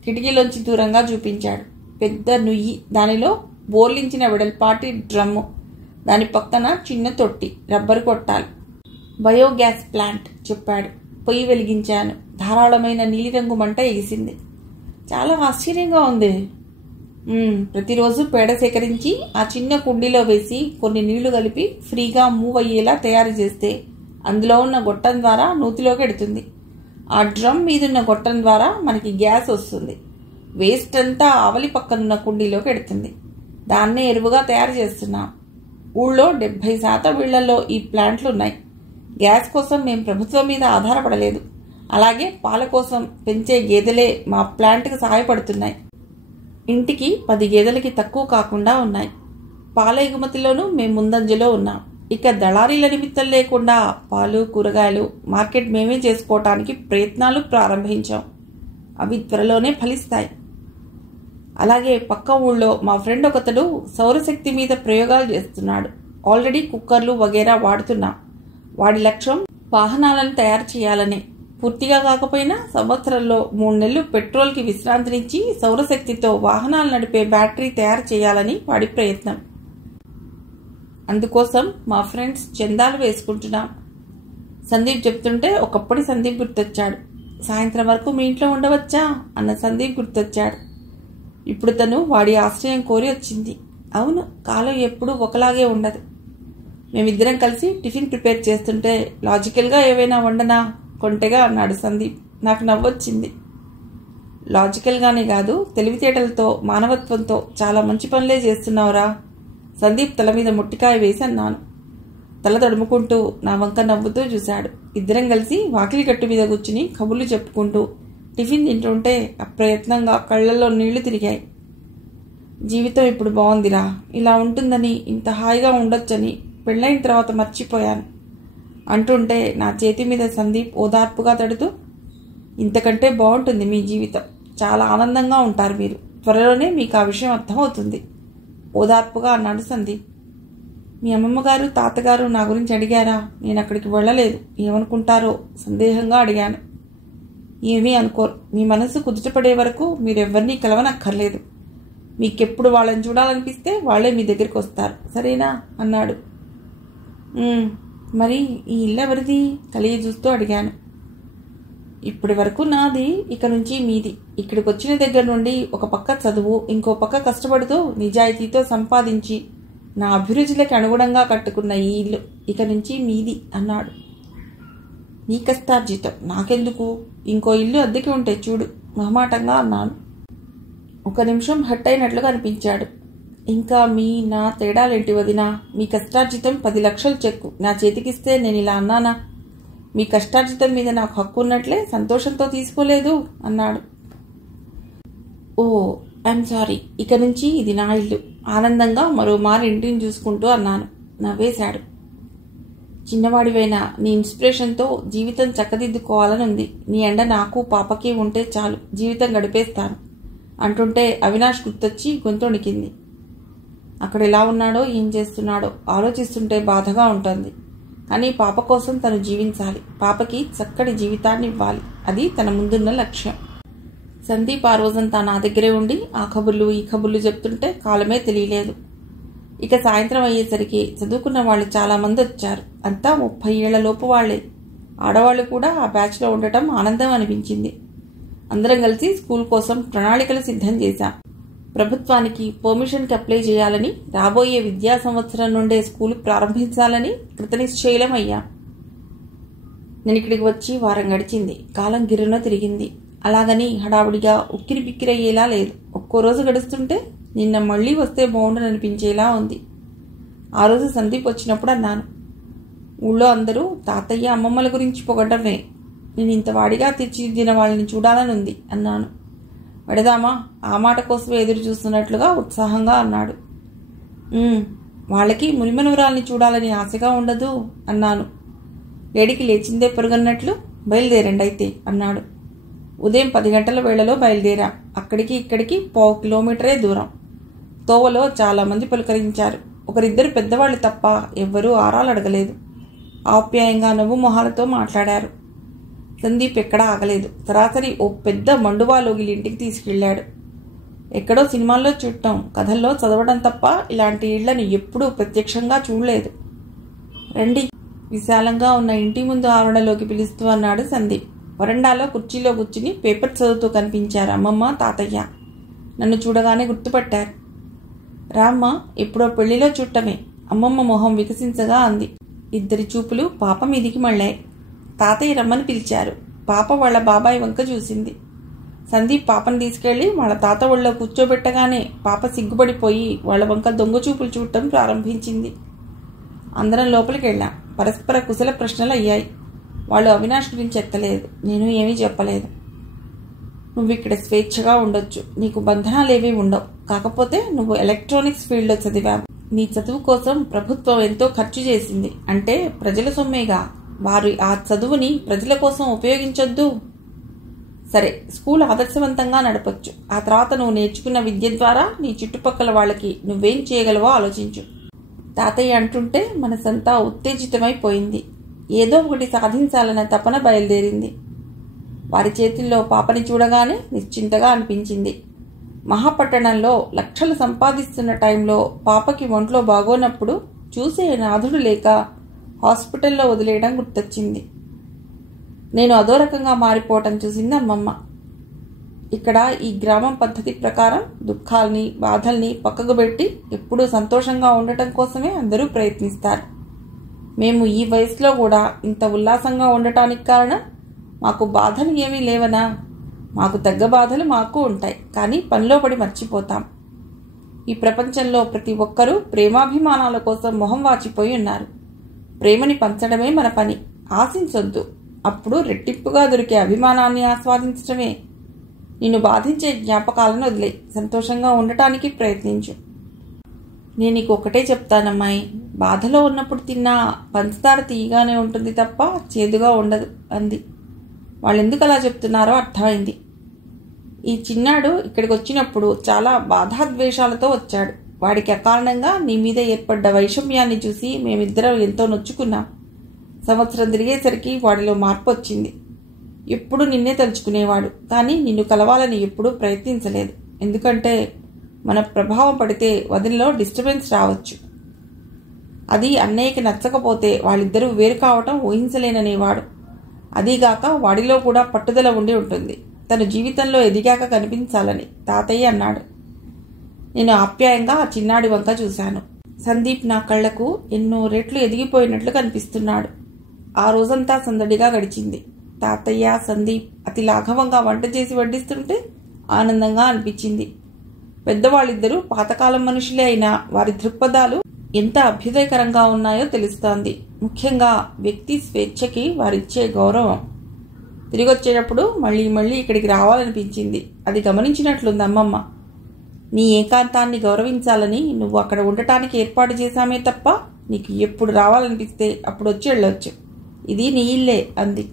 కిటికీలోంచి దూరంగా చూపించాడు. పెద్ద నుయ్యి, దానిలో బోర్లించిన వెడల్పాటి డ్రమ్ము, దాని పక్కన చిన్న తొట్టి, రబ్బరు కొట్టాలి. బయోగ్యాస్ ప్లాంట్ చెప్పాడు. పొయ్యి వెలిగించాను. ధారాళమైన నీలిరంగు మంట ఎగిసింది. చాలా ఆశ్చర్యంగా ఉంది. ప్రతిరోజు పేడ సేకరించి ఆ చిన్న కుండీలో వేసి కొన్ని నీళ్లు కలిపి ఫ్రీగా మూవ్ అయ్యేలా తయారు చేస్తే అందులో ఉన్న గొట్టం ద్వారా నూతిలోకి ఎడుతుంది. ఆ డ్రమ్ మీదున్న గొట్టం ద్వారా మనకి గ్యాస్ వస్తుంది. వేస్ట్ అంతా ఆవలి పక్కనున్న కుండీలోకి ఎడుతుంది. దాన్నే ఎరువుగా తయారు చేస్తున్నాం. ఊళ్ళో 70% ఇళ్లలో ఈ ప్లాంట్లు ఉన్నాయి. గ్యాస్ కోసం మేము ప్రభుత్వం మీద ఆధారపడలేదు. అలాగే పాల కోసం పెంచే గేదెలే మా ప్లాంట్కి సహాయపడుతున్నాయి. ఇంటికి 10 గేదెలకి తక్కువ కాకుండా ఉన్నాయి. పాల ఎగుమతిలోనూ మేము ముందంజలో ఉన్నాం. ఇక దళారీల నిమిత్తం లేకుండా పాలు, కూరగాయలు మార్కెట్ మేమే చేసుకోవటానికి ప్రయత్నాలు ప్రారంభించాం. అవి త్వరలోనే ఫలిస్తాయి. అలాగే పక్క ఊళ్ళో మా ఫ్రెండ్ ఒకతడు సౌరశక్తి మీద ప్రయోగాలు చేస్తున్నాడు. ఆల్రెడీ కుక్కర్లు వగేరా వాడుతున్నాం. వాడి లక్ష్యం వాహనాలను తయారు చేయాలని. పూర్తిగా కాకపోయినా సంవత్సరంలో 3 నెలలు పెట్రోల్కి విశ్రాంతినిచ్చి సౌరశక్తితో వాహనాలు నడిపే బ్యాటరీ తయారు చేయాలని వాడి ప్రయత్నం. అందుకోసం మా ఫ్రెండ్స్ చందాలు వేసుకుంటున్నాం. సందీప్ చెప్తుంటే ఒకప్పటి సందీప్ గుర్తొచ్చాడు. సాయంత్రం వరకు మీ ఇంట్లో ఉండవచ్చా అన్న సందీప్ గుర్తొచ్చాడు. ఇప్పుడు తను వాడి ఆశ్రయం కోరి వచ్చింది. అవును, కాలం ఎప్పుడూ ఒకలాగే ఉండదు. మేమిద్దరం కలిసి టిఫిన్ ప్రిపేర్ చేస్తుంటే లాజికల్గా ఏవైనా వండనా కొంటెగా అన్నాడు సందీప్. నాకు నవ్వొచ్చింది. లాజికల్గానే కాదు, తెలివితేటలతో, మానవత్వంతో చాలా మంచి పనులే చేస్తున్నావురా. సందీప్ తల మీద ముట్టికాయ వేసి అన్నాను. తల తడుముకుంటూ నా వంక నవ్వుతూ చూశాడు. ఇద్దరం కలిసి వాకిలి గట్టు మీద కూర్చుని కబుర్లు చెప్పుకుంటూ టిఫిన్ తింటుంటే అప్రయత్నంగా కళ్ళల్లో నీళ్లు తిరిగాయి. జీవితం ఇప్పుడు బాగుందిరా. ఇలా ఉంటుందని, ఇంత హాయిగా ఉండొచ్చని పెళ్ళైన తర్వాత మర్చిపోయాను అంటుంటే నా చేతి మీద సందీప్ ఓదార్పుగా తడుతూ, ఇంతకంటే బాగుంటుంది మీ జీవితం. చాలా ఆనందంగా ఉంటారు మీరు. త్వరలోనే మీకు ఆ విషయం అర్థమవుతుంది ఓదార్పుగా అన్నాడు సందీప్. మీ అమ్మమ్మగారు, తాతగారు నా గురించి అడిగారా? నేను అక్కడికి వెళ్ళలేదు. ఏమనుకుంటారో సందేహంగా అడిగాను. ఏమీ అనుకోరు. మీ మనసు కుదుటపడే వరకు మీరెవ్వరినీ కలవనక్కర్లేదు. మీకెప్పుడు వాళ్ళని చూడాలనిపిస్తే వాళ్లే మీ దగ్గరికి వస్తారు, సరేనా అన్నాడు. మరి ఈ ఇల్లు ఎవరిది? కలిగి చూస్తూ అడిగాను. ఇప్పటి వరకు నాది, ఇక నుంచి మీది. ఇక్కడికి వచ్చిన దగ్గర నుండి ఒక పక్క చదువు, ఇంకో పక్క కష్టపడుతూ నిజాయితీతో సంపాదించి నా అభిరుచులకి అనుగుణంగా కట్టుకున్న ఈ ఇల్లు ఇక నుంచి మీది అన్నాడు. నీ కష్టార్జితం నాకెందుకు? ఇంకో ఇల్లు అద్దెకి ఉంటే చూడు మొహమాటంగా అన్నాను. 1 నిమిషం హట్ అయినట్లుగా అనిపించాడు. ఇంకా మీ నా తేడాలేంటి వదినా? మీ కష్టార్జితం 10 లక్షల చెక్కు నా చేతికిస్తే నేను ఇలా అన్నానా? మీ కష్టార్జితం మీద నాకు హక్కు ఉన్నట్లే సంతోషంతో తీసుకోలేదు అన్నాడు. ఓ ఐఎమ్ సారీ. ఇక నుంచి ఇది నా ఇల్లు ఆనందంగా మరోమారు ఇంటిని చూసుకుంటూ అన్నాను. నవ్వేశాడు. చిన్నవాడివైనా నీ ఇన్స్పిరేషన్తో జీవితం చక్కదిద్దుకోవాలని ఉంది. నీ ఎండ నాకు పాపకి ఉంటే చాలు, జీవితం గడిపేస్తాను అంటుంటే అవినాష్ గుర్తొచ్చి గొంతుణికింది. అక్కడ ఎలా ఉన్నాడో, ఏం చేస్తున్నాడో ఆలోచిస్తుంటే బాధగా ఉంటుంది. కానీ పాప కోసం తను జీవించాలి. పాపకి చక్కటి జీవితాన్ని ఇవ్వాలి. అది తన ముందున్న లక్ష్యం. సందీప్ ఆ రోజంతా నా దగ్గరే ఉండి ఆ కబుర్లు ఈ కబుర్లు చెప్తుంటే కాలమే తెలియలేదు. ఇక సాయంత్రం అయ్యేసరికి చదువుకున్న వాళ్ళు చాలా మంది వచ్చారు. అంతా 30 ఏళ్ల లోపు వాళ్లే. ఆడవాళ్లు కూడా ఆ బ్యాచ్లో ఉండటం ఆనందం అనిపించింది. అందరం కలిసి స్కూల్ కోసం ప్రణాళికలు సిద్ధం చేశాం. ప్రభుత్వానికి పర్మిషన్కి అప్లై చేయాలని, రాబోయే విద్యా సంవత్సరం నుండే స్కూల్ ప్రారంభించాలని కృతనిశ్చయం అయ్యాం. నేను ఇక్కడికి వచ్చి వారం గడిచింది. కాలం గిర్రున తిరిగింది. అలాగని హడావుడిగా ఉక్కిరి బిక్కిరయ్యేలా లేదు. ఒక్కో రోజు గడుస్తుంటే నిన్న మళ్ళీ వస్తే బాగుండననిపించేలా ఉంది. ఆ రోజు సందీప్ వచ్చినప్పుడు అన్నాను, ఊళ్ళో అందరూ తాతయ్య అమ్మమ్మల గురించి పొగడమే, నేను ఇంత వాడిగా తీర్చిదిద్దిన వాళ్ళని చూడాలని ఉంది అన్నాను. వెడదామా, ఆ మాట కోసమే ఎదురు చూస్తున్నట్లుగా ఉత్సాహంగా అన్నాడు. వాళ్ళకి మునిమనువరాల్ని చూడాలని ఆశగా ఉండదు అన్నాను. వేడికి లేచిందే పెరుగన్నట్లు బయలుదేరండి అయితే అన్నాడు. ఉదయం 10 గంటల వేళలో బయలుదేరా. అక్కడికి ఇక్కడికి 1/2 కిలోమీటరే దూరం. తోవలో చాలామంది పలుకరించారు. ఒకరిద్దరు పెద్దవాళ్ళు తప్ప ఎవ్వరూ ఆరాలు అడగలేదు. ఆప్యాయంగా నవ్వు మొహాలతో మాట్లాడారు. సందీప్ ఎక్కడా ఆగలేదు. సరాసరి ఓ పెద్ద మండువాలోగిలి ఇంటికి తీసుకెళ్లాడు. ఎక్కడో సినిమాల్లో చూడటం, కథల్లో చదవడం తప్ప ఇలాంటి ఇళ్లను ఎప్పుడూ ప్రత్యక్షంగా చూడలేదు. రండి, విశాలంగా ఉన్న ఇంటి ముందు ఆవరణలోకి పిలుస్తూ అన్నాడు సందీప్. వరండాలో కుర్చీలో కూర్చుని పేపర్ చదువుతూ కనిపించారు అమ్మమ్మ, తాతయ్య. నన్ను చూడగానే గుర్తుపట్టారు. రామ్మ, ఎప్పుడో పెళ్లిలో చూడటమే. అమ్మమ్మ మొహం వికసించగా అంది. ఇద్దరి చూపులు పాప మీదికి మళ్ళాయి. తాతయ్య రమ్మని పిలిచారు. పాప వాళ్ళ బాబాయ్ వంక చూసింది. సందీప్ పాపను తీసుకెళ్లి వాళ్ళ తాత ఒళ్ళో కూర్చోబెట్టగానే పాప సిగ్గుపడిపోయి వాళ్ళ వంక దొంగ చూపులు చూడటం ప్రారంభించింది. అందరం లోపలికి వెళ్ళాం. పరస్పర కుశల ప్రశ్నలు అయ్యాయి. వాళ్ళు అవినాష్ గురించి ఎత్తలేదు. నేను ఏమీ చెప్పలేదు. నువ్వు ఇక్కడ స్వేచ్ఛగా ఉండొచ్చు, నీకు బంధనాలేవీ ఉండవు. కాకపోతే నువ్వు ఎలక్ట్రానిక్స్ ఫీల్డ్లో చదివావు. నీ చదువు కోసం ప్రభుత్వం ఎంతో ఖర్చు చేసింది. అంటే ప్రజల సొమ్మేగా. వారు ఆ చదువుని ప్రజల కోసం ఉపయోగించొద్దు. సరే, స్కూల్ ఆదర్శవంతంగా నడపొచ్చు. ఆ తర్వాత నువ్వు నేర్చుకున్న విద్య ద్వారా నీ చుట్టుపక్కల వాళ్ళకి నువ్వేం చేయగలవో ఆలోచించు. తాతయ్య అంటుంటే మనసంతా ఉత్తేజితమైపోయింది. ఏదో ఒకటి సాధించాలన్న తపన బయలుదేరింది. వారి చేతుల్లో పాపని చూడగానే నిశ్చింతగా అనిపించింది. మహాపట్టణంలో లక్షలు సంపాదిస్తున్న టైంలో పాపకి ఒంట్లో బాగోనప్పుడు చూసే నాథుడు లేక హాస్పిటల్లో వదిలేయడం గుర్తొచ్చింది. నేను అదో రకంగా మారిపోవటం చూసింది అమ్మమ్మ. ఇక్కడ ఈ గ్రామం పద్ధతి ప్రకారం దుఃఖాల్ని, బాధల్ని పక్కకు పెట్టి ఎప్పుడూ సంతోషంగా ఉండటం కోసమే అందరూ ప్రయత్నిస్తారు. మేము ఈ వయసులో కూడా ఇంత ఉల్లాసంగా ఉండటానికి కారణం మాకు బాధలు ఏమీ లేవనా? మాకు తగ్గ బాధలు మాకు ఉంటాయి, కానీ పనిలో పడి మర్చిపోతాం. ఈ ప్రపంచంలో ప్రతి ఒక్కరూ ప్రేమాభిమానాల కోసం మొహం వాచిపోయి ఉన్నారు. ప్రేమని పంచడమే మన పని. ఆశించొద్దు. అప్పుడు రెట్టింపుగా దొరికే అభిమానాన్ని ఆస్వాదించడమే. నిన్ను బాధించే జ్ఞాపకాలను వదిలే సంతోషంగా ఉండటానికి ప్రయత్నించు. నేను నీకు ఒకటే చెప్తానమ్మాయి, బాధలో ఉన్నప్పుడు తిన్నా పంచదార తీయగానే ఉంటుంది తప్ప చేదుగా ఉండదు అంది. వాళ్ళెందుకు అలా చెప్తున్నారో అర్థమైంది. ఈ చిన్నాడు ఇక్కడికి వచ్చినప్పుడు చాలా బాధాద్వేషాలతో వచ్చాడు. వాడికి అకారణంగా నీ మీద ఏర్పడ్డ వైషమ్యాన్ని చూసి మేమిద్దరం ఎంతో నొచ్చుకున్నాం. సంవత్సరం తిరిగేసరికి వాడిలో మార్పు వచ్చింది. ఎప్పుడు నిన్నే తలుచుకునేవాడు, కానీ నిన్ను కలవాలని ఎప్పుడూ ప్రయత్నించలేదు. ఎందుకంటే మన ప్రభావం పడితే వదినలో డిస్టర్బెన్స్ రావచ్చు. అది అన్నయ్యకి నచ్చకపోతే వాళ్ళిద్దరూ వేరు కావటం ఊహించలేననేవాడు. అదీగాక వాడిలో కూడా పట్టుదల ఉండి ఉంటుంది. తన జీవితంలో ఎదిగాక కనిపించాలని తాతయ్య అన్నాడు. నేను ఆప్యాయంగా ఆ చిన్నాడి వంక చూశాను. సందీప్ నా కళ్లకు ఎన్నో రెట్లు ఎదిగిపోయినట్లు కనిపిస్తున్నాడు. ఆ రోజంతా సందడిగా గడిచింది. తాతయ్య, సందీప్ అతి లాఘవంగా వంట చేసి వడ్డిస్తుంటే ఆనందంగా అనిపించింది. పెద్దవాళ్ళిద్దరూ పాతకాలం మనుషులే అయినా వారి దృక్పథాలు ఎంత అభ్యుదయకరంగా ఉన్నాయో తెలుస్తోంది. ముఖ్యంగా వ్యక్తి స్వేచ్ఛకి వారిచ్చే గౌరవం. తిరిగొచ్చేటప్పుడు మళ్ళీ మళ్ళీ ఇక్కడికి రావాలనిపించింది. అది గమనించినట్లుంది అమ్మమ్మ. నీ ఏకాంతాన్ని గౌరవించాలని నువ్వు అక్కడ ఉండటానికి ఏర్పాటు చేశామే తప్ప నీకు ఎప్పుడు రావాలనిపిస్తే అప్పుడు వచ్చి వెళ్ళొచ్చు. ఇది నీ ఇల్లే అంది.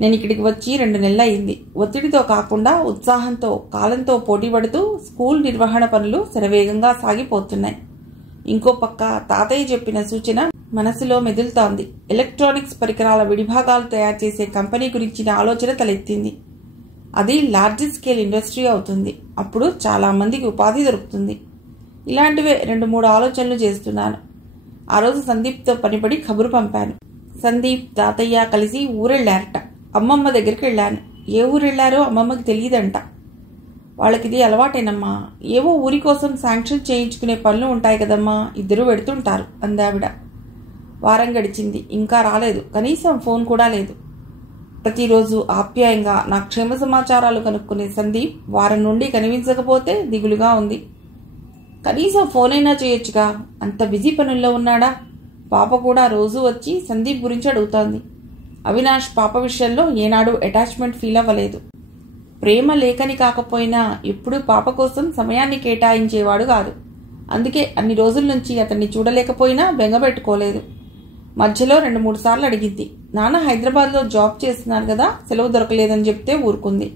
నేను ఇక్కడికి వచ్చి 2 నెలలు అయింది. ఒత్తిడితో కాకుండా ఉత్సాహంతో, కాలంతో పోటీ పడుతూ స్కూల్ నిర్వహణ పనులు శరవేగంగా సాగిపోతున్నాయి. ఇంకో పక్క తాతయ్య చెప్పిన సూచన మనసులో మెదులుతోంది. ఎలక్ట్రానిక్స్ పరికరాల విడిభాగాలు తయారు చేసే కంపెనీ గురించిన ఆలోచన తలెత్తింది. అది లార్జ్ స్కేల్ ఇండస్ట్రీ అవుతుంది. అప్పుడు చాలా మందికి ఉపాధి దొరుకుతుంది. ఇలాంటివే 2-3 ఆలోచనలు చేస్తున్నాను. ఆ రోజు సందీప్తో పనిపడి కబురు పంపాను. సందీప్, తాతయ్య కలిసి ఊరెళ్ళారట. అమ్మమ్మ దగ్గరికి వెళ్ళాను. ఏ ఊరెళ్లారో అమ్మమ్మకి తెలియదంట. వాళ్ళకిది అలవాటేనమ్మా. ఏవో ఊరి కోసం శాంక్షన్ చేయించుకునే పనులు ఉంటాయి కదమ్మా, ఇద్దరూ పెడుతుంటారు అందావిడ. వారం గడిచింది. ఇంకా రాలేదు. కనీసం ఫోన్ కూడా లేదు. ప్రతిరోజు ఆప్యాయంగా నా క్షేమ సమాచారాలు కనుక్కునే సందీప్ వారం నుండి కనిపించకపోతే దిగులుగా ఉంది. కనీసం ఫోన్ అయినా చేయొచ్చుగా, అంత బిజీ పనుల్లో ఉన్నాడా? పాప కూడా రోజు వచ్చి సందీప్ గురించి అడుగుతోంది. అవినాష్ పాప విషయంలో ఏనాడు అటాచ్మెంట్ ఫీల్ అవ్వలేదు. ప్రేమ లేకని కాకపోయినా ఎప్పుడూ పాప కోసం సమయాన్ని కేటాయించేవాడు కాదు. అందుకే అన్ని రోజుల నుంచి అతన్ని చూడలేకపోయినా బెంగపెట్టుకోలేదు. మధ్యలో 2-3 సార్లు అడిగింది. నాన్న హైదరాబాద్లో జాబ్ చేస్తున్నారు కదా, సెలవు దొరకలేదని చెప్తే ఊరుకుంది.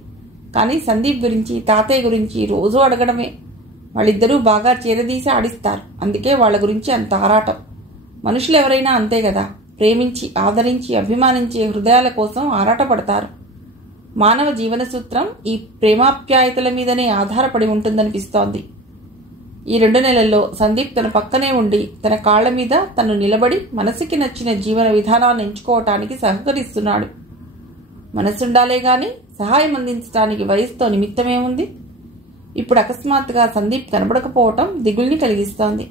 కానీ సందీప్ గురించి, తాతయ్య గురించి రోజూ అడగడమే. వాళ్ళిద్దరూ బాగా చేరదీసి ఆడిస్తారు. అందుకే వాళ్ళ గురించి అంత ఆరాటం. మనుషులు ఎవరైనా అంతే కదా, ప్రేమించి ఆదరించి అభిమానించే హృదయాల కోసం ఆరాటపడతారు. మానవ జీవన సూత్రం ఈ ప్రేమాప్యాయతల మీదనే ఆధారపడి ఉంటుందనిపిస్తోంది. ఈ 2 నెలల్లో సందీప్ తన పక్కనే ఉండి తన కాళ్ల మీద తను నిలబడి మనసుకి నచ్చిన జీవన విధానాన్ని ఎంచుకోవటానికి సహకరిస్తున్నాడు. మనసుండాలే గాని సహాయం అందించడానికి వయసుతో నిమిత్తమేముంది? ఇప్పుడు అకస్మాత్తుగా సందీప్ కనబడకపోవటం దిగుల్ని కలిగిస్తోంది.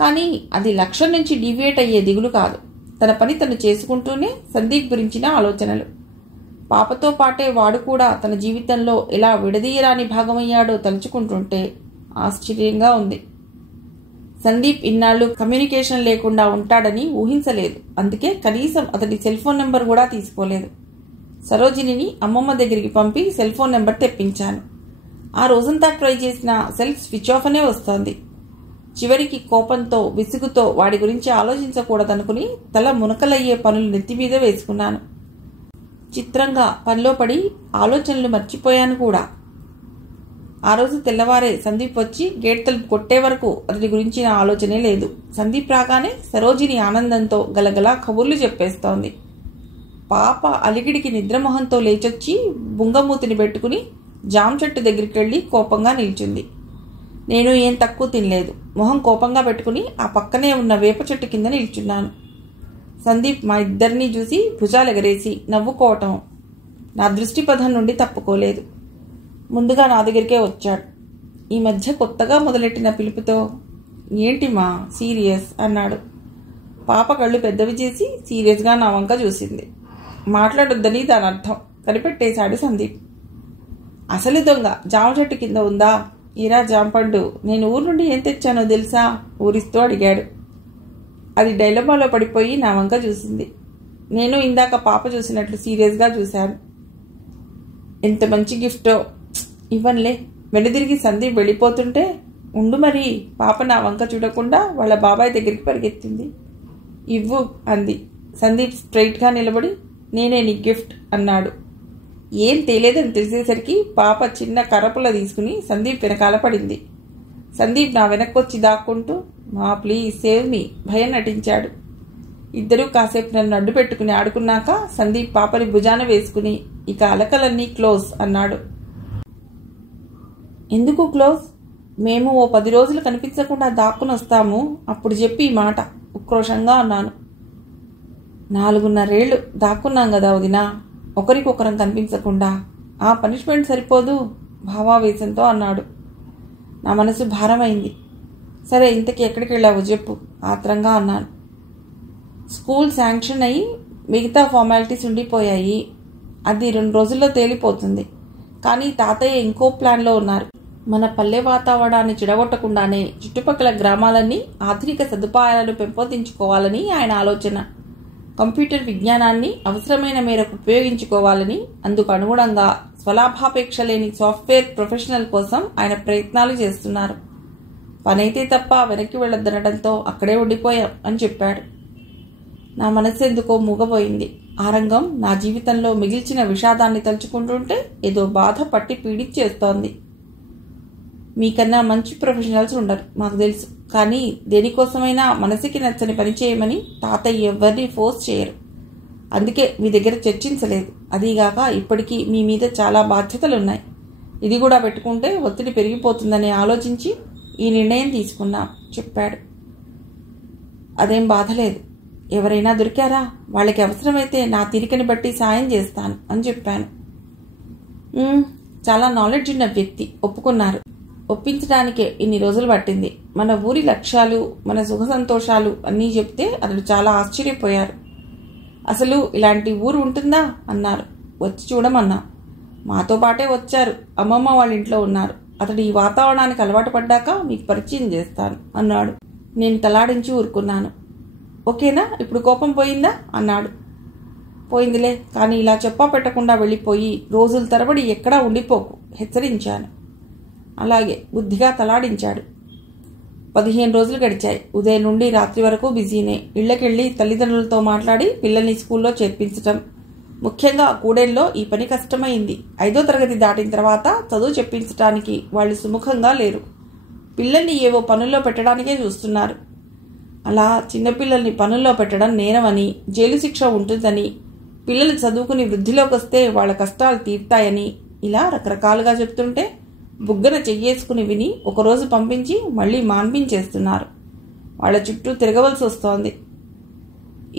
కానీ అది లక్ష్యం నుంచి డీవియేట్ అయ్యే దిగులు కాదు. తన పని తను చేసుకుంటూనే సందీప్ గురించిన ఆలోచనలు. పాపతో పాటే వాడు కూడా తన జీవితంలో ఎలా విడదీయరాని భాగమయ్యాడో తలుచుకుంటుంటే ఆశ్చర్యంగా ఉంది. సందీప్ ఇన్నాళ్లు కమ్యూనికేషన్ లేకుండా ఉంటాడని ఊహించలేదు. అందుకే కనీసం అతడి సెల్ ఫోన్ నెంబర్ కూడా తీసుకోలేదు. సరోజినిని అమ్మమ్మ దగ్గరికి పంపి సెల్ ఫోన్ నెంబర్ తెప్పించాను. ఆ రోజంతా ట్రై చేసిన సెల్ స్విచ్ ఆఫ్ అనే వస్తోంది. చివరికి కోపంతో విసుగుతో వాడి గురించి ఆలోచించకూడదనుకుని తల మునకలయ్యే పనులు నెత్తిమీద వేసుకున్నాను. చిత్రంగా పనిలో పడి ఆలోచనలు మర్చిపోయాను కూడా. ఆ రోజు తెల్లవారే సందీప్ వచ్చి గేట్ తలుపు కొట్టే వరకు అతడి గురించిన ఆలోచనే లేదు. సందీప్ రాగానే సరోజిని ఆనందంతో గలగలా కబుర్లు చెప్పేస్తోంది. పాప అలిగిడికి నిద్రమొహంతో లేచొచ్చి బుంగమూతిని పెట్టుకుని జామ చెట్టు దగ్గరికి వెళ్లి కోపంగా నిల్చుంది. నేను ఏం తక్కువ తినలేదు. మొహం కోపంగా పెట్టుకుని ఆ పక్కనే ఉన్న వేప చెట్టు కింద నిల్చున్నాను. సందీప్ మా ఇద్దరినీ చూసి భుజాలెగరేసి నవ్వుకోవటం నా దృష్టిపథం నుండి తప్పుకోలేదు. ముందుగా నా దగ్గరికే వచ్చాడు. ఈ మధ్య కొత్తగా మొదలెట్టిన పిలుపుతో ఏంటి మా సీరియస్ అన్నాడు. పాప కళ్ళు పెద్దవి చేసి సీరియస్గా నా వంక చూసింది. మాట్లాడొద్దని దాని అర్థం కనిపెట్టేశాడు సందీప్. అసలు దొంగ జామ చెట్టు కింద ఉందా? ఈరా జాంపండు, నేను ఊరు నుండి ఏం తెచ్చానో తెలుసా? ఊరిస్తూ అడిగాడు. అది డైలమాలో పడిపోయి నా వంక చూసింది. నేను ఇందాక పాప చూసినట్లు సీరియస్గా చూశాను. ఎంత మంచి గిఫ్టో, ఇవ్వనులే. వెనుదిరిగి సందీప్ వెళ్ళిపోతుంటే ఉండు మరి, పాప నా వంక చూడకుండా వాళ్ళ బాబాయ్ దగ్గరికి పరిగెత్తింది. ఇవ్వు అంది. సందీప్ స్ట్రైట్గా నిలబడి నేనే నీ గిఫ్ట్ అన్నాడు. ఏం తేలేదని తెలిసేసరికి పాప చిన్న కర్రపుల్ల తీసుకుని సందీప్ వెనకాల పడింది. సందీప్ నా వెనక్కొచ్చి దాక్కుంటూ మా ప్లీజ్ సేవ్ మీ భయం నటించాడు. ఇద్దరూ కాసేపు నన్ను అడ్డు పెట్టుకుని ఆడుకున్నాక సందీప్ పాపని భుజాన వేసుకుని ఇక అలకలన్నీ క్లోజ్ అన్నాడు. ఎందుకు క్లోజ్? మేము ఓ 10 రోజులు కనిపించకుండా దాక్కుని వస్తాము, అప్పుడు చెప్పి ఈ మాట ఉక్రోషంగా అన్నాను. 4.5 ఏళ్లు దాక్కున్నాం కదా వదినా, ఒకరికొకరం కనిపించకుండా. ఆ పనిష్మెంట్ సరిపోదు భావావేశంతో అన్నాడు. నా మనసు భారమైంది. సరే ఇంతకీ ఎక్కడికి వెళ్ళావు చెప్పు ఆత్రంగా అన్నాను. స్కూల్ శాంక్షన్ అయ్యి మిగతా ఫార్మాలిటీస్ ఉండిపోయాయి. అది 2 రోజుల్లో తేలిపోతుంది. కానీ తాతయ్య ఇంకో ప్లాన్లో ఉన్నారు. మన పల్లె వాతావరణాన్ని చెడగొట్టకుండానే చుట్టుపక్కల గ్రామాలన్నీ ఆధునిక సదుపాయాలను పెంపొందించుకోవాలని ఆయన ఆలోచన. కంప్యూటర్ విజ్ఞానాన్ని అవసరమైన మేరకు ఉపయోగించుకోవాలని, అందుకు అనుగుణంగా స్వలాభాపేక్ష లేని సాఫ్ట్వేర్ ప్రొఫెషనల్ కోసం ఆయన ప్రయత్నాలు చేస్తున్నారు. పనైతే తప్ప వెనక్కి వెళ్ళొద్దనడంతో అక్కడే ఉండిపోయాం అని చెప్పాడు. నా మనసు ఎందుకో మూగబోయింది. ఆ రంగం నా జీవితంలో మిగిల్చిన విషాదాన్ని తలుచుకుంటుంటే ఏదో బాధ పట్టి పీడిచ్చేస్తోంది. మీకన్నా మంచి ప్రొఫెషనల్స్ ఉండరు మాకు తెలుసు. కానీ దేనికోసమైనా మనసుకి నచ్చని పని చేయమని తాతయ్య ఎవరిని ఫోర్స్ చేయరు. అందుకే మీ దగ్గర చర్చించలేదు. అదీగాక ఇప్పటికీ మీ మీద చాలా బాధ్యతలున్నాయి. ఇది కూడా పెట్టుకుంటే ఒత్తిడి పెరిగిపోతుందని ఆలోచించి ఈ నిర్ణయం తీసుకున్నా చెప్పాడు. అదేం బాధలేదు. ఎవరైనా దొరికారా? వాళ్ళకి అవసరమైతే నా తీరికని బట్టి సాయం చేస్తాను అని చెప్పాను. చాలా నాలెడ్జ్ ఉన్న వ్యక్తి ఒప్పుకున్నారు. ఒప్పించడానికే ఇన్ని రోజులు పట్టింది. మన ఊరి లక్ష్యాలు, మన సుఖ సంతోషాలు అన్నీ చెప్తే అతడు చాలా ఆశ్చర్యపోయారు. అసలు ఇలాంటి ఊరు ఉంటుందా అన్నారు. వచ్చి చూడమన్నా. మాతో పాటే వచ్చారు. అమ్మమ్మ వాళ్ళ ఇంట్లో ఉన్నారు. అతడు ఈ వాతావరణానికి అలవాటు పడ్డాక మీకు పరిచయం చేస్తాను అన్నాడు. నేను తలాడించి ఊరుకున్నాను. ఓకేనా, ఇప్పుడు కోపం పోయిందా అన్నాడు. పోయిందిలే, కానీ ఇలా చెప్పా పెట్టకుండా వెళ్ళిపోయి రోజుల తరబడి ఎక్కడా ఉండిపోకు హెచ్చరించాను. అలాగే బుద్ధిగా తలాడించాడు. 15 రోజులు గడిచాయి. ఉదయం నుండి రాత్రి వరకు బిజీనే. ఇళ్లకెళ్ళి తల్లిదండ్రులతో మాట్లాడి పిల్లల్ని స్కూల్లో చేర్పించటం. ముఖ్యంగా కూడేల్లో ఈ పని కష్టమైంది. 5వ తరగతి దాటిన తర్వాత చదువు చెప్పించటానికి వాళ్ళు సుముఖంగా లేరు. పిల్లల్ని ఏవో పనుల్లో పెట్టడానికే చూస్తున్నారు. అలా చిన్నపిల్లల్ని పనుల్లో పెట్టడం నేరమని, జైలు శిక్ష ఉంటుందని, పిల్లలు చదువుకుని వృద్ధిలోకి వస్తే వాళ్ళ కష్టాలు తీర్తాయని ఇలా రకరకాలుగా చెప్తుంటే బుగ్గన చెయ్యేసుకుని విని ఒకరోజు పంపించి మళ్ళీ మాన్పించేస్తున్నారు. వాళ్ళ చుట్టూ తిరగవలసి వస్తోంది.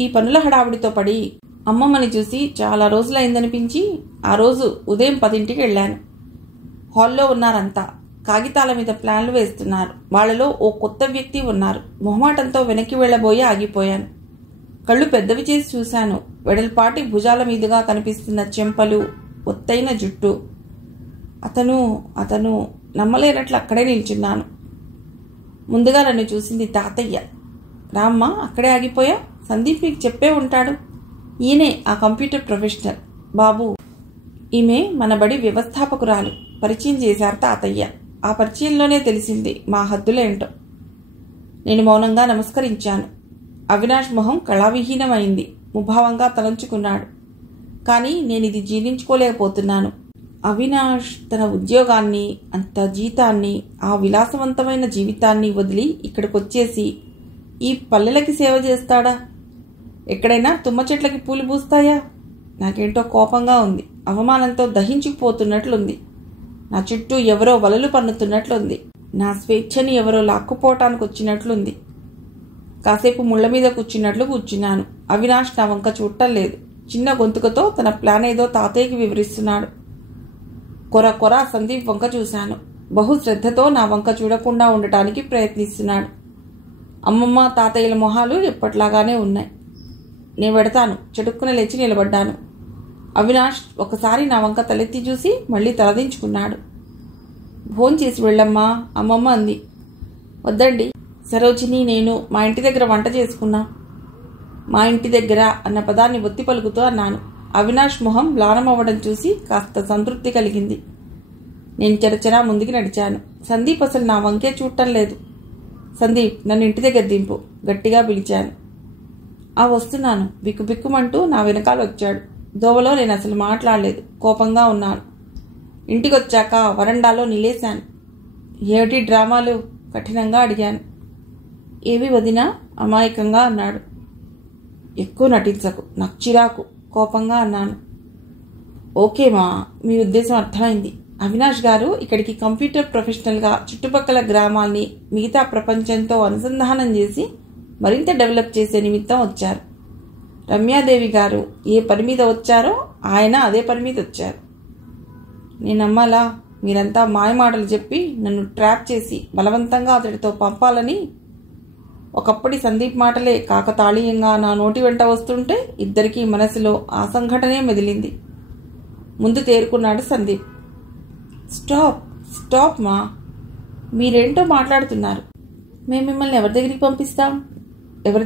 ఈ పనుల హడావిడితో పడి అమ్మమ్మని చూసి చాలా రోజులైందనిపించి ఆ రోజు ఉదయం 10ంటికి వెళ్ళాను. హాల్లో ఉన్నారంతా. కాగితాల మీద ప్లాన్లు వేస్తున్నారు. వాళ్లలో ఓ కొత్త వ్యక్తి ఉన్నారు. మొహమాటంతో వెనక్కి వెళ్లబోయి ఆగిపోయాను. కళ్ళు పెద్దవి చేసి చూశాను. వెడల్పాటి భుజాల మీదుగా కనిపిస్తున్న చెంపలు, ఒత్తైన జుట్టు. అతను నమ్మలేనట్లు అక్కడే నిల్చున్నాను. ముందుగా నన్ను చూసింది తాతయ్య. రామ్మ, అక్కడే ఆగిపోయా? సందీప్ నీకు చెప్పే ఉంటాడు. ఈయనే ఆ కంప్యూటర్ ప్రొఫెషనల్ బాబు. ఈమె మన బడి వ్యవస్థాపకురాలు. పరిచయం చేశారు తాతయ్య. ఆ పరిచయంలోనే తెలిసింది మా హద్దులేంటో. నేను మౌనంగా నమస్కరించాను. అవినాష్ మొహం కళావిహీనమైంది. ముభావంగా తలంచుకున్నాడు. కానీ నేనిది జీర్ణించుకోలేకపోతున్నాను. అవినాష్ తన ఉద్యోగాన్ని, అంత జీతాన్ని, ఆ విలాసవంతమైన జీవితాన్ని వదిలి ఇక్కడికొచ్చేసి ఈ పల్లెలకి సేవ చేస్తాడా? ఎక్కడైనా తుమ్మ చెట్లకి పూలు పూస్తాయా? నాకేంటో కోపంగా ఉంది. అవమానంతో దహించుకుపోతున్నట్లుంది. నా చుట్టూ ఎవరో వలలు పన్నుతున్నట్లుంది. నా స్వేచ్ఛని ఎవరో లాక్కుపోవటానికి వచ్చినట్లుంది. కాసేపు ముళ్ల మీద కూర్చున్నాను. అవినాష్ నా వంక చూడటం లేదు. చిన్న గొంతుకతో తన ప్లాన్ ఏదో తాతయ్యకి వివరిస్తున్నాడు. కొర సందీప్ వంక చూశాను. బహు శ్రద్ధతో నా వంక చూడకుండా ఉండటానికి ప్రయత్నిస్తున్నాడు. అమ్మమ్మ తాతయ్యల మొహాలు ఎప్పట్లాగానే ఉన్నాయి. నేను పెడతాను. చటుక్కున లేచి నిలబడ్డాను. అవినాష్ ఒకసారి నా వంక తలెత్తి చూసి మళ్ళీ తలదించుకున్నాడు. భోంచేసి వెళ్ళమ్మా అమ్మమ్మ అంది. వద్దండి, సరోజిని నేను మా ఇంటి దగ్గర వంట చేసుకున్నాం. మా ఇంటి దగ్గర అన్న పదాన్ని ఒత్తి పలుకుతూ అన్నాను. అవినాష్ మొహం మ్లానమవ్వడం చూసి కాస్త సంతృప్తి కలిగింది. నేను చెరచెరా ముందుకి నడిచాను. సందీప్ అసలు నా వంకే చూడటం లేదు. సందీప్, నన్ను ఇంటి దగ్గర దింపు గట్టిగా పిలిచాను. వస్తున్నాను బిక్కుబిక్కుమంటూ నా వెనకాల వచ్చాడు. దోవలో నేను అసలు మాట్లాడలేదు. కోపంగా ఉన్నాను. ఇంటికొచ్చాక వరండాలో నిలేశాను. ఏమిటి డ్రామాలు? కఠినంగా అడిగాను. ఏవి వదినా? అమాయకంగా అన్నాడు. ఎక్కువ నటించకు, నాకు చిరాకు, కోపంగా అన్నాను. ఓకేమా, మీ ఉద్దేశం అర్థమైంది. అవినాష్ గారు ఇక్కడికి కంప్యూటర్ ప్రొఫెషనల్గా చుట్టుపక్కల గ్రామాల్ని మిగతా ప్రపంచంతో అనుసంధానం చేసి మరింత డెవలప్ చేసే నిమిత్తం వచ్చారు. రమ్యాదేవి గారు ఏ పని మీద వచ్చారో ఆయన అదే పని మీద వచ్చారు. నేను నమ్మాలా? మీరంతా మాయమాటలు చెప్పి నన్ను ట్రాప్ చేసి బలవంతంగా అతడితో పంపాలని. ఒకప్పటి సందీప్ మాటలే కాకతాళీయంగా నా నోటి వెంట వస్తుంటే ఇద్దరికీ మనసులో ఆ సంఘటనే మెదిలింది. ముందు తేరుకున్నాడు సందీప్. స్టాప్ మా, మీరేంటో మాట్లాడుతున్నారు. మేము మిమ్మల్ని ఎవరి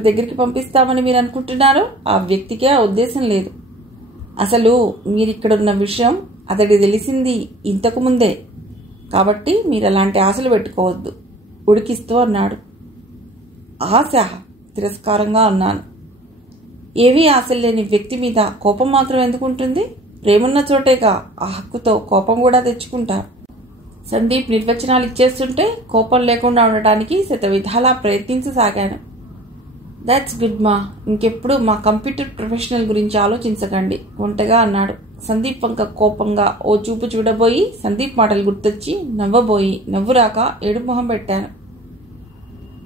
దగ్గరికి పంపిస్తామని మీరు అనుకుంటున్నారో ఆ వ్యక్తికే ఆ ఉద్దేశం లేదు. అసలు మీరిక్కడున్న విషయం అతడి తెలిసింది ఇంతకు ముందే. కాబట్టి మీరు అలాంటి ఆశలు పెట్టుకోవద్దు ఉడికిస్తూ అన్నాడు. ఆశ? తిరస్కారంగా అన్నాను. ఏవీ ఆశలు లేని వ్యక్తి మీద కోపం మాత్రం ఎందుకుంటుంది? ప్రేమున్న చోటేగా ఆ హక్కుతో కోపం కూడా తెచ్చుకుంటారు. సందీప్ నిర్వచనాలు ఇచ్చేస్తుంటే కోపం లేకుండా ఉండటానికి శతవిధాలా ప్రయత్నించసాగాను. దాట్స్ గుడ్ మా, ఇంకెప్పుడు మా కంప్యూటర్ ప్రొఫెషనల్ గురించి ఆలోచించకండి ఒంటగా అన్నాడు. సందీప్ వంక కోపంగా ఓ చూపు చూడబోయి సందీప్ మాటలు గుర్తొచ్చి నవ్వబోయి నవ్వురాక ఏడుమొహం పెట్టాను.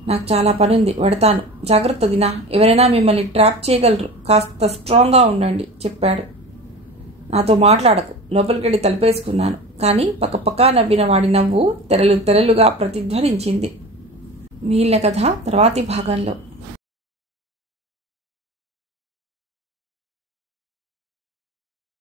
నాకు చాలా పనుంది, వెడతాను. జాగ్రత్త దినా, ఎవరైనా మిమ్మల్ని ట్రాప్ చేయగలరు. కాస్త స్ట్రాంగ్గా ఉండండి చెప్పాడు. నాతో మాట్లాడకు, లోపలికెళ్ళి తలుపేసుకున్నాను. కానీ పక్కపక్క నవ్విన వాడి నవ్వు తెరలుగా ప్రతిధ్వనించింది. మిగిలిన కథ తర్వాతి భాగంలో.